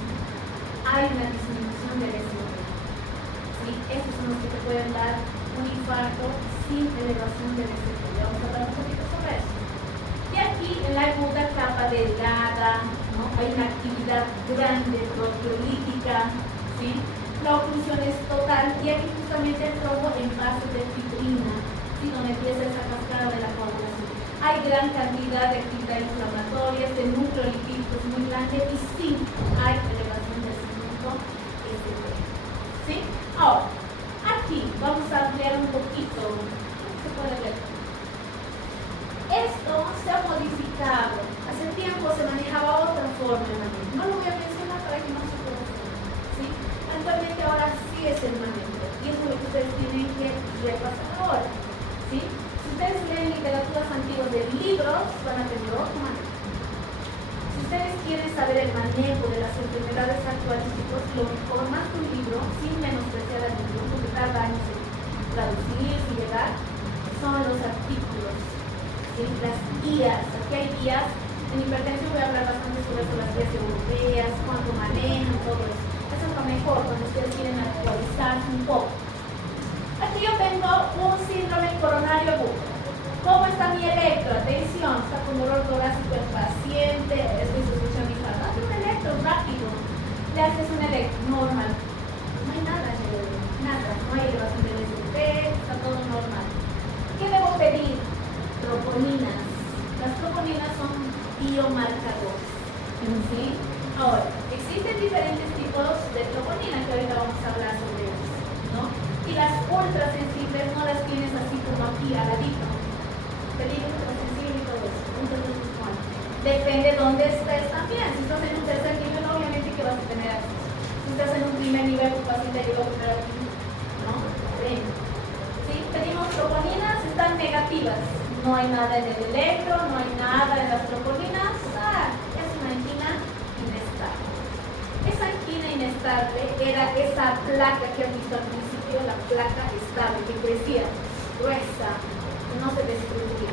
hay una disminución del SMR. ¿Sí? Estos son los que te pueden dar un infarto sin elevación del SMR. Vamos a hablar un poquito sobre eso. Y aquí en la aguda capa delgada, ¿no? Hay una actividad grande proteolítica, ¿sí? La oclusión es total y aquí justamente el trombo en base de fibrina, ¿sí? Donde empieza esa cascada de la coagulación. Hay gran cantidad de actividad inflamatoria, este núcleo lipídico es muy grande y sí hay elevación del cemento SMR, ¿sí? Ahora, aquí vamos a ampliar un poquito, se puede ver. Esto se ha modificado. Hace tiempo se manejaba otra forma en la mente. No lo voy a mencionar para que no se conozca, ¿sí? Actualmente ahora sí es el manejo. Y eso es lo que ustedes tienen que repasar ahora, ¿sí? Si ustedes leen literaturas antiguas de libros, van a tener otro manejo. Si ustedes quieren saber el manejo de las enfermedades actuales, chicos, lo mejor, más que un libro, sin menospreciar al libro, porque tarda años en traducir y llegar, son los artículos. Las guías, aquí hay guías, en hipertensión voy a hablar bastante sobre eso, las guías europeas, cuánto manejan, todo eso. Eso es lo mejor cuando ustedes quieren actualizarse un poco. Aquí yo tengo un síndrome coronario agudo. ¿Cómo está mi electro? Atención, está con dolor torácico el paciente, estoy sospechando infarto. Hazle un electro rápido, le haces un electro normal. No hay nada, no hay elevación del ST, está todo normal. ¿Qué debo pedir? Troponinas. Las troponinas son biomarcadores, ¿sí? Ahora, existen diferentes tipos de troponinas que ahorita vamos a hablar sobre ellos, ¿no? Y las ultrasensibles no las tienes así como aquí al ladito. Te digo ultrasensible y todo eso. Entonces, bueno, depende de dónde estés también. Si estás en un tercer nivel, obviamente que vas a tener acceso. Si estás en un primer nivel, tu paciente llegó a tener aquí, ¿no? Bien. ¿Sí? Pedimos troponinas, están negativas. No hay nada en el electro, no hay nada en las troponinas. Es una angina inestable. Esa angina inestable era esa placa que han visto al principio, la placa estable, que crecía, gruesa, no se destruía.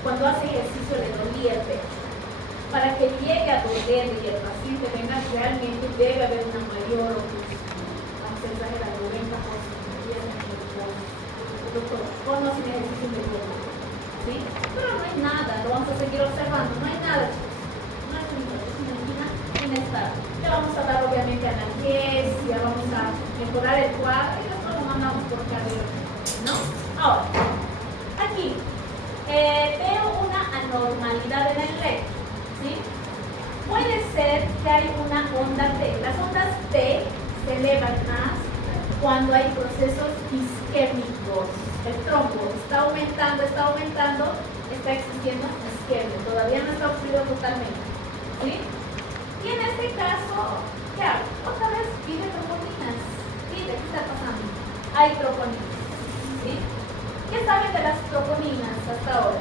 Cuando hace ejercicio le dolía el pecho. Para que llegue a doler y el paciente venga, realmente debe haber una mayor oclusión. Vamos a exagerar, 90%. Doctor, ponnos sin ejercicio de dolor. ¿Sí? Pero no hay nada, lo vamos a seguir observando, no hay nada, chicos. No es una angina inestable. Le vamos a dar obviamente analgesia, vamos a mejorar el cuadro y después lo mandamos por cardiología, ¿no? Ahora, aquí veo una anormalidad en el electro, ¿sí? Puede ser que hay una onda T. Las ondas T se elevan más cuando hay procesos isquémicos. El trombo está aumentando, está existiendo isquemia, todavía no está obstruido totalmente, ¿sí? Y en este caso, ¿qué hago? Otra vez pide troponinas. ¿Sí? ¿De qué está pasando? Hay troponinas, ¿sí? ¿Qué sabe saben de las troponinas hasta ahora?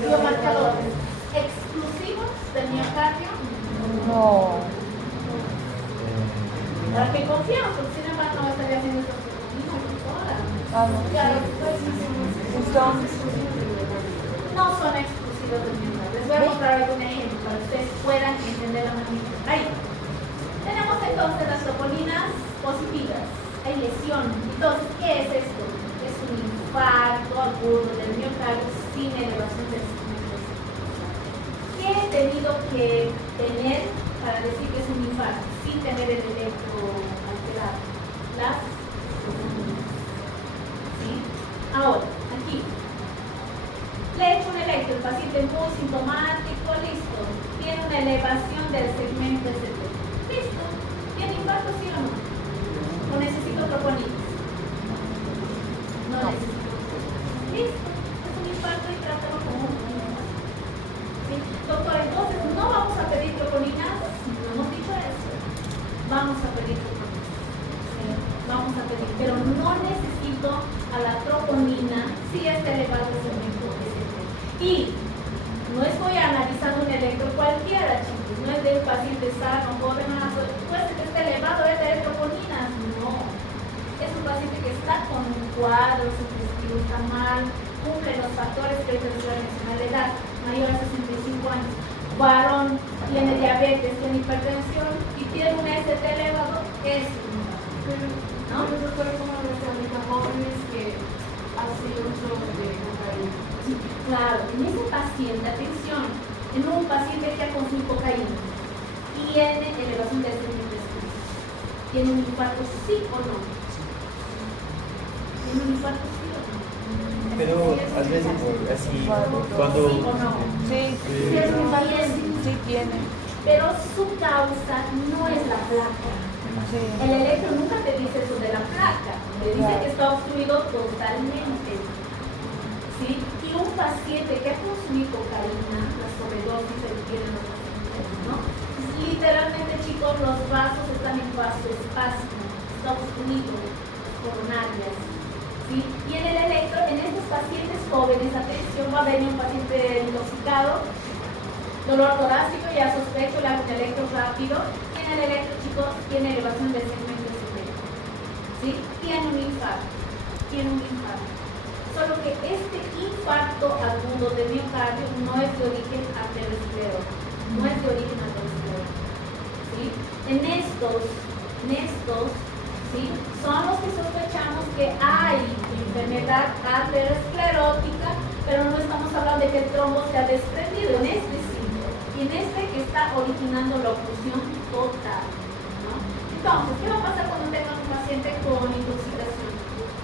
Biomarcadores exclusivos del miocardio. No. Para que confiamos, porque sin embargo no estaría haciendo estas troponinas todas. Ah, no. Claro, Entonces, no son exclusivos del miocardio. Les voy a mostrar algún ejemplo para que ustedes puedan entender la magnitud. Ahí. Tenemos entonces las troponinas positivas. Hay lesión. Entonces, ¿qué es esto? Es un infarto agudo del miocardio sin elevación del segmento. ¿Qué he tenido que tener para decir que es un infarto sin tener el electro alterado? Las troponinas. ¿Sí? Ahora, aquí. Le he hecho un electro, el paciente muy sintomático, listo. Tiene una elevación del segmento ST. Listo. ¿Tiene infarto, sí o no? ¿O necesito troponinas? No necesito. Listo. Es un infarto y trátalo como un infarto. ¿Sí? Doctor, entonces no vamos a pedir troponinas. No hemos dicho eso. Vamos a pedir troponinas. ¿Sí? Vamos a pedir. Pero no necesito a la troponina si está elevado el segmento ST. Y no estoy analizando un electro cualquiera, chicos. No es de un paciente sano, joven, puede ser que esté elevado, es de troponinas. No. Es un paciente que está con un cuadro, su digestivo está mal, cumple los factores que ahorita les voy a mencionar de edad, mayor a 65 años. Varón, tiene diabetes, tiene hipertensión y tiene un ST elevado, es un infarto. ¿No? Pero doctor, ¿cómo lo a jóvenes que hacen uso de cocaína? Sí, claro, en ese paciente, atención, en un paciente que ha consumido cocaína, tiene elevación del segmento ST. ¿Tiene un infarto sí o no? ¿Tiene un infarto sí o no? Pero a veces así, cuando... ¿Sí o no? sí, Sí, es un paciente, sí tiene. pero su causa no es la placa. Sí. El electro nunca te dice eso de la placa, te dice que está obstruido totalmente. ¿Sí? Y un paciente que ha consumido cocaína, la sobredosis se tienen los pacientes, ¿no? Literalmente, chicos, los vasos están en vasoespasmo, está obstruido, coronarias. ¿Sí? Y en el electro, en estos pacientes jóvenes, atención, va a venir un paciente intoxicado, dolor torácico, ya sospecho, le hago un electro rápido. Y en el electro, chicos, tiene elevación del segmento ST. ¿Sí? Tiene un infarto. Tiene un infarto. Solo que este infarto agudo de miocardio no es de origen arteriosclerótico. No es de origen arteriosclerótico. ¿Sí? En estos, ¿sí? Son los que sospechamos que hay enfermedad arteriosclerótica, pero no estamos hablando de que el trombo se ha desprendido. En este sí. Y en este que está originando la oclusión total. ¿No? Entonces, ¿qué va a pasar cuando tengan un paciente con intoxicación?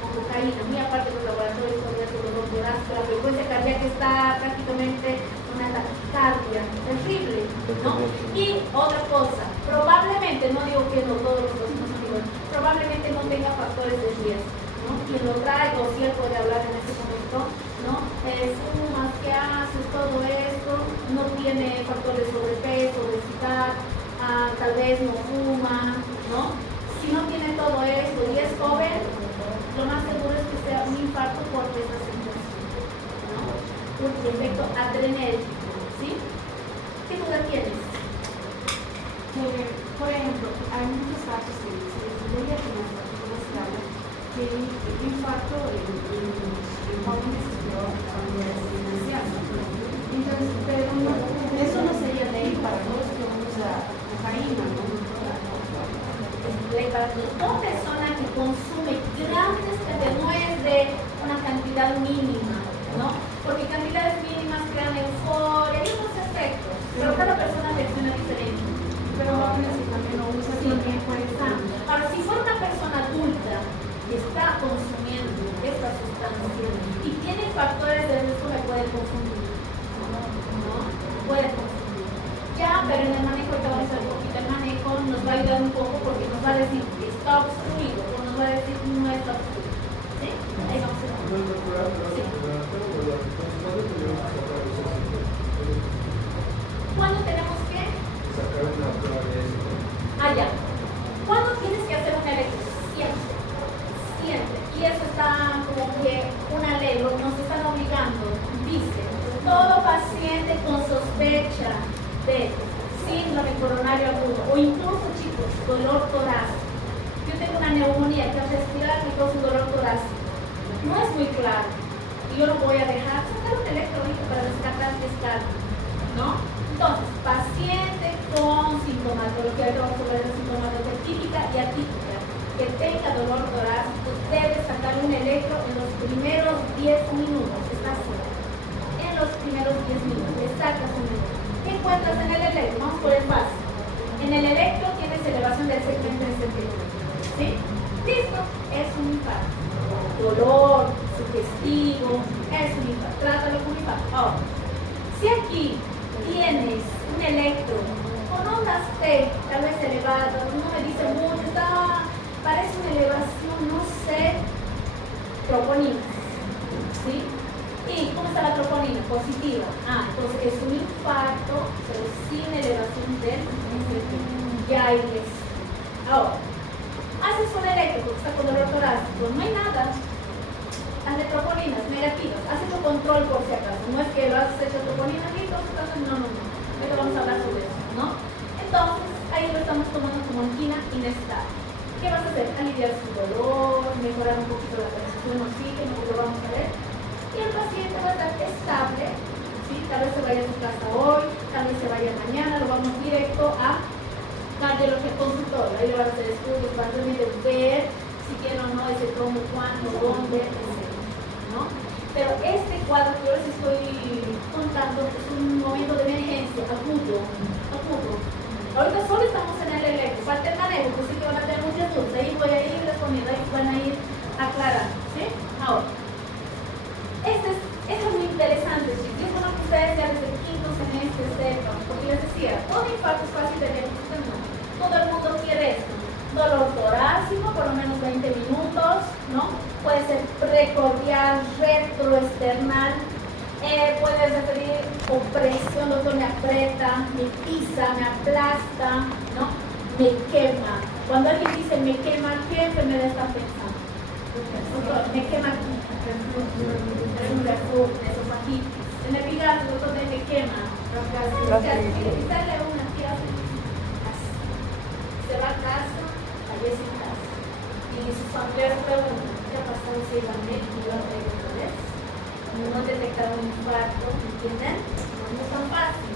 Con cocaína, muy aparte de los laboratorios, dolor torácico, la frecuencia cardíaca está prácticamente una taquicardia terrible, ¿no? Y otra cosa, probablemente, no digo que no todos los pacientes son iguales, probablemente no tenga factores de riesgo, ¿no? Quien lo trae o si él puede hablar en este momento, ¿no? Fumas, ¿qué haces? Todo esto, no tiene factores de sobrepeso, obesidad, tal vez no fuma, ¿no? Si no tiene todo esto y es joven, lo más seguro es que sea un infarto por esta sensación, ¿no? Un efecto adrenérgico, ¿sí? ¿Qué duda tienes? Por ejemplo, hay muchos casos que se desarrolla con las partículas que hablan que el infarto en jóvenes es peor cuando es anciano. Entonces, pero no, eso no sería ley para todos los que vamos a cocaína, ¿no? Para toda persona que consume grandes cantidades, no es de una cantidad mínima, ¿no? Porque cantidades mínimas crean euforia y otros efectos, pero cada persona reacciona diferente. Pero jóvenes que también lo usan también puede estar. Ahora, si fuera una persona adulta que está consumiendo esta sustancia y tiene factores de riesgo, me puede confundir, ¿no? Puede confundir. Ya, pero en el manejo, ahorita vamos a ver un poquito el manejo, nos va a ayudar un poco porque nos va a decir que está obstruido o nos va a decir que no está obstruido. ¿Sí? Ahí vamos a ver. Sí. ¿Cuándo tenemos que? Sacar una prueba de eso. Ya. ¿Cuándo tienes que hacer un electro? Siempre. Siempre. Y eso está como que mientras respirar me causa un dolor torácico. No es muy claro. Y yo no voy a dejar sacar un electrolito para descartar que está, ¿no? Entonces, paciente con sintomatología, ahorita vamos a hablar de sintomatología típica y atípica, que tenga dolor torácico, debe sacar un electro en los primeros 10 minutos. ¿Está seguro? En los primeros 10 minutos, le sacas un electro. ¿Qué encuentras en el electro? Vamos por el paso. En el electro tienes elevación del segmento centrífugo. ¿Sí? Listo, es un infarto. Dolor, sugestivo, es un infarto. Trátalo como infarto. Ahora, si aquí tienes un electro con ondas T, tal vez elevadas, no me dice mucho, parece una elevación, no sé, troponina. ¿Sí? ¿Y cómo está la troponina? Positiva. Entonces es un infarto, pero sin elevación del centrífugo. Ya hay eso. Ahora, haces un electro porque está con dolor torácico, no hay nada. Hazle troponinas negativas, has hecho control por si acaso. No es que lo has hecho troponinas y no. Ahorita vamos a hablar sobre eso, ¿no? Entonces, ahí lo estamos tomando como angina inestable. ¿Qué vas a hacer? Aliviar su dolor, mejorar un poquito la percepción de oxígeno, porque lo vamos a ver. Y el paciente va a estar estable, ¿sí? Tal vez se vaya a su casa hoy, tal vez se vaya mañana, lo vamos directo a cardiología consultorio. Ahí le van a hacer estudios, van a ver si tiene o no ese trombo, cuándo, dónde, etc. ¿no? Pero este cuadro que yo les estoy contando es un momento de emergencia, agudo. Ahorita solo estamos en el electro, falta el manejo, pues sí que van a tener muchas dudas. Ahí voy a ir respondiendo, ahí van a ir aclarando, ¿sí? Ahora, esto es muy interesante, chicos. Yo conozco que ustedes ya desde el quinto semestre sepan, porque les decía, todo infarto es fácil de diagnosticar, no. Todo el mundo quiere esto. Dolor torácico, por lo menos 20 minutos, ¿no? Puede ser precordial, retroesternal, puedes referir opresión, doctor, me aprieta, me pisa, me aplasta, ¿no? Me quema. Cuando alguien dice me quema, ¿qué enfermedad está pensando? Doctor, me quema aquí, es un reflujo, esofagitis. En el hígado, doctor, me quema. Quitarle una tía, se va a casa. Y sus familiares preguntan, ¿qué ha pasado si iban bien? Y yo otra vez. No detectaron un infarto, ¿entienden? No es tan fácil.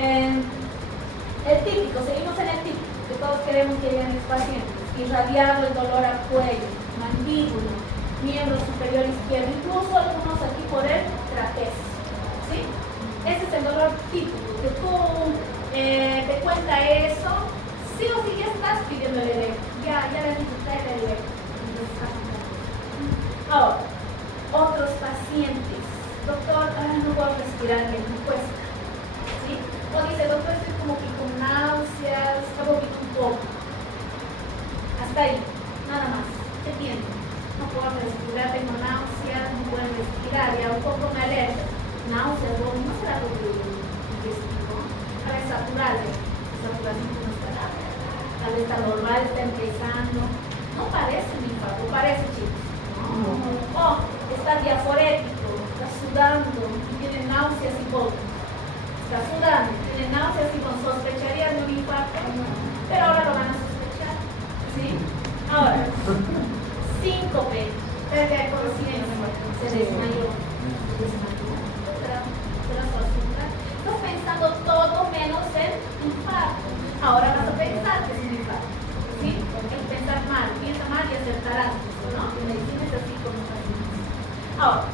El típico, seguimos en el típico, que todos queremos que lleguen los pacientes. Irradiado el dolor al cuello, mandíbula, miembro superior izquierdo, incluso algunos aquí por el trapecio. ¿Sí? Ese es el dolor típico, que tú te cuenta eso. Sí o sí ya estás pidiendo el electro, ya necesitas el electro. Ahora, otros pacientes, doctor, no puedo respirar, me cuesta. ¿Sí? O dice, doctor, estoy como que con náuseas, acabo de un poco. Hasta ahí, nada más. ¿Qué tiene? No puedo respirar, tengo náuseas, no puedo respirar, ya un poco me alerta. Náuseas, no será lo que investigo. A ver, saturación no está. Tal vez está normal, está empezando. No parece un infarto, parece, chicos. O está diaforético, está sudando, tiene náuseas y vómitos. Está sudando, tiene náuseas y vómitos. ¿Sospecharían de un infarto? Pero ahora lo van a sospechar. ¿Sí? Ahora, síncope, pérdida de conciencia, se desmayó. Estás pensando todo menos en infarto. Ahora vas a pensar que es un infarto, ¿sí? Es pensar mal, piensa mal y acertarás, ¿no? En medicina es así como pacientes. Ahora,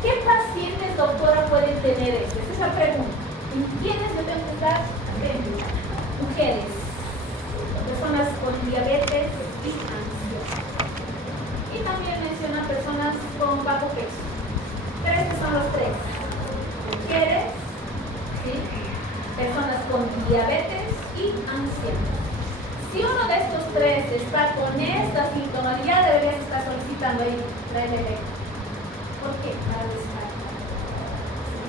¿qué pacientes, doctora, pueden tener esto? Esa es la pregunta. ¿En quiénes yo tengo que estar atentos? Mujeres, personas con diabetes y ansiedad. Y también menciona personas con bajo peso. Pero estos son los tres. Mujeres, ¿sí? Personas con diabetes y ansiedad. Si uno de estos tres está con esta sintomatología, deberías estar solicitando ahí la LP. ¿Por qué? Para descartar. ¿Sí?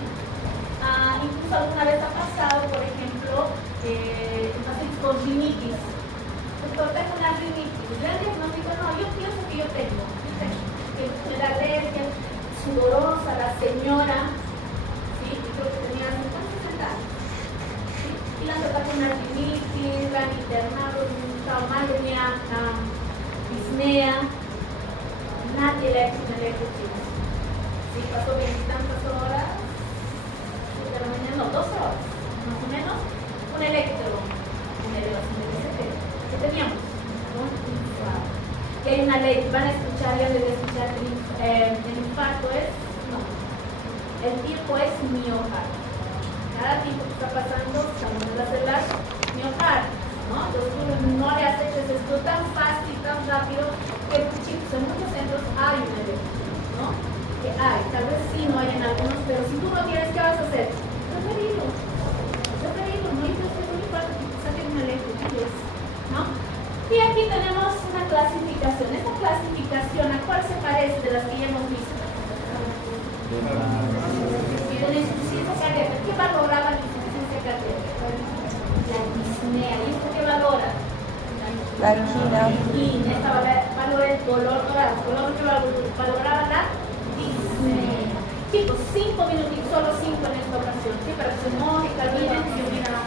Incluso alguna vez ha pasado, por ejemplo, pacientes con rinitis. Doctor, tengo una rinitis. Le diagnostico, no, yo pienso que yo tengo. Que me da alergia, sudorosa, la señora, ¿sí? Creo que tenía 50 años. Y la trata con una rinitis, la han internado, traumatomía disnea, nadie le ha hecho un electro, chicos. Sí, pasó 20 y tantas horas, 7 de la mañana, no, 12 horas, más o menos, un electro en elevación de DCT que teníamos, un infarto. Que hay una ley, van a escuchar, ya deben escuchar, el infarto es, no, el tiempo es miocardio. Cada tiempo que está pasando, estamos en las células miocardio, ¿no? Entonces tú no le has hecho ese estudio tan fácil, tan rápido, que chicos, en muchos centros hay un electro, ¿no? Que hay, tal vez sí no hay en algunos, pero si tú no tienes, ¿qué vas a hacer? Referirlo, no dices que es un infarto, que te saquen un electro, ¿no? Y aquí tenemos una clasificación. Esta clasificación, ¿a cuál se parece de las que ya hemos visto? De la insuficiencia cardíaca. ¿Qué valoraba la insuficiencia cardíaca? La disnea. ¿Y esto qué valora? La angina. Esta valora el dolor torácico. El dolor que valoraba la disnea. Chicos, 5 minutitos, solo 5 en esta ocasión, ¿sí? Para que se mojen, caminen, se unan.